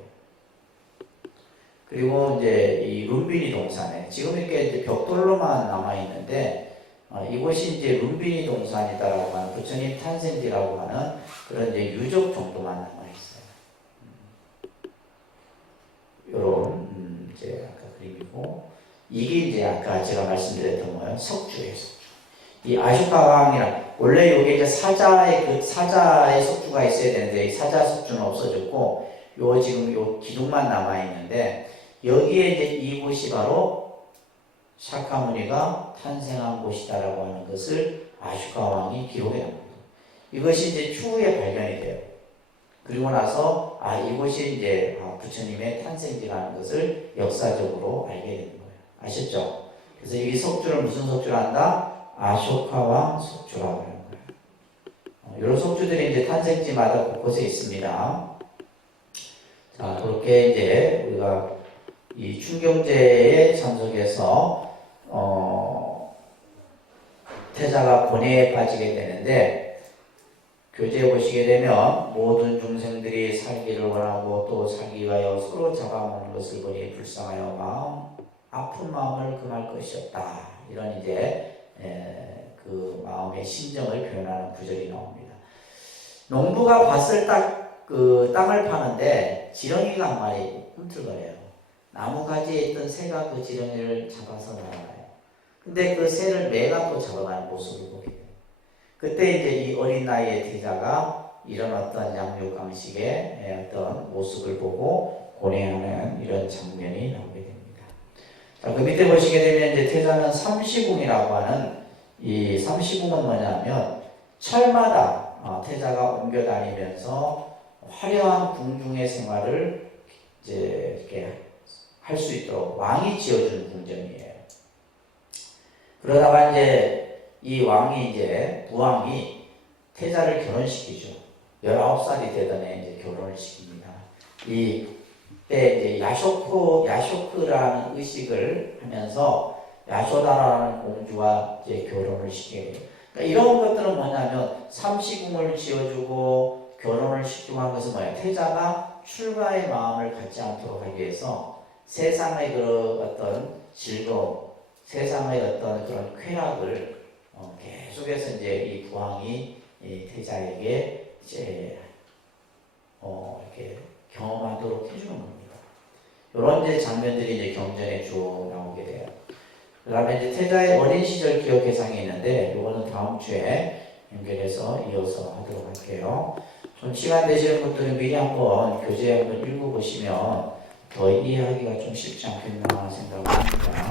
그리고 이제 이 룸비니 동산에 지금 이렇게 이제 벽돌로만 남아 있는데 이곳이 이제 룸비니 동산이다라고 하는 부처님 탄생지라고 하는 그런 이제 유적 정도만 남아 있어요. 요런 이제 아까 그림이고, 이게 이제 아까 제가 말씀드렸던 뭐예요? 석주예요, 석주. 이 아쇼카왕이랑 원래 여기 이제 사자의 석주가 있어야 되는데 이 사자 석주는 없어졌고 요 지금 요 기둥만 남아 있는데 여기에 이제 이곳이 바로 샤카무니가 탄생한 곳이다라고 하는 것을 아쇼카 왕이 기록해 놨습니다. 이것이 이제 추후에 발견이 돼요. 그리고 나서 이곳이 이제 부처님의 탄생지라는 것을 역사적으로 알게 되는 거예요. 아셨죠? 그래서 이 석주를 무슨 석주라 한다? 아쇼카 왕 석주라고 하는 거예요. 이런 석주들이 이제 탄생지마다 곳곳에 있습니다. 자, 그렇게 이제 우리가 이 충경제에 참석해서 태자가 고뇌에 빠지게 되는데, 교재에 보시게 되면 모든 중생들이 살기를 원하고 또 살기 위하여 서로 잡아먹는 것을 보니 불쌍하여 아픈 마음을 금할 것이었다. 이런 이제 그 마음의 심정을 표현하는 구절이 나옵니다. 농부가 밭을 그 땅을 파는데 지렁이가 한 마리 꿈틀거려요. 나무가지에 있던 새가 그 지렁이를 잡아서 날아가요. 근데 그 새를 매가 또 잡아가는 모습을 보게 돼요. 그때 이제 이 어린 나이의 태자가 이런 어떤 양육강식의 어떤 모습을 보고 고뇌하는 이런 장면이 나오게 됩니다. 자, 그 밑에 보시게 되면 이제 태자는 삼시궁이라고 하는 이 삼시궁은 뭐냐면 철마다 태자가 옮겨 다니면서 화려한 궁중의 생활을 이제 이렇게 할 수 있도록 왕이 지어준 궁전이에요. 그러다가 이제 이 왕이 이제 부왕이 태자를 결혼시키죠. 19살이 되던 해 이제 결혼을 시킵니다. 이때 이제 야쇼크라는 의식을 하면서 야쇼다라는 공주와 이제 결혼을 시켜요. 그러니까 이런 것들은 뭐냐면 삼시궁을 지어주고 결혼을 시키고 한 것은 뭐예요? 태자가 출가의 마음을 갖지 않도록 하기 위해서 세상의 그런 어떤 즐거움, 세상의 어떤 그런 쾌락을 계속해서 이제 이 부왕이 이 태자에게 이제 이렇게 경험하도록 해주는 겁니다. 이런 이제 장면들이 이제 경전에 쭉 나오게 돼요. 그다음에 이제 태자의 어린 시절 기억 회상이 있는데 이거는 다음 주에 연결해서 이어서 하도록 할게요. 좀 시간 되시는 분들은 미리 한번 교재 한번 읽어보시면 더 이해하기가 좀 쉽지 않겠나 생각합니다.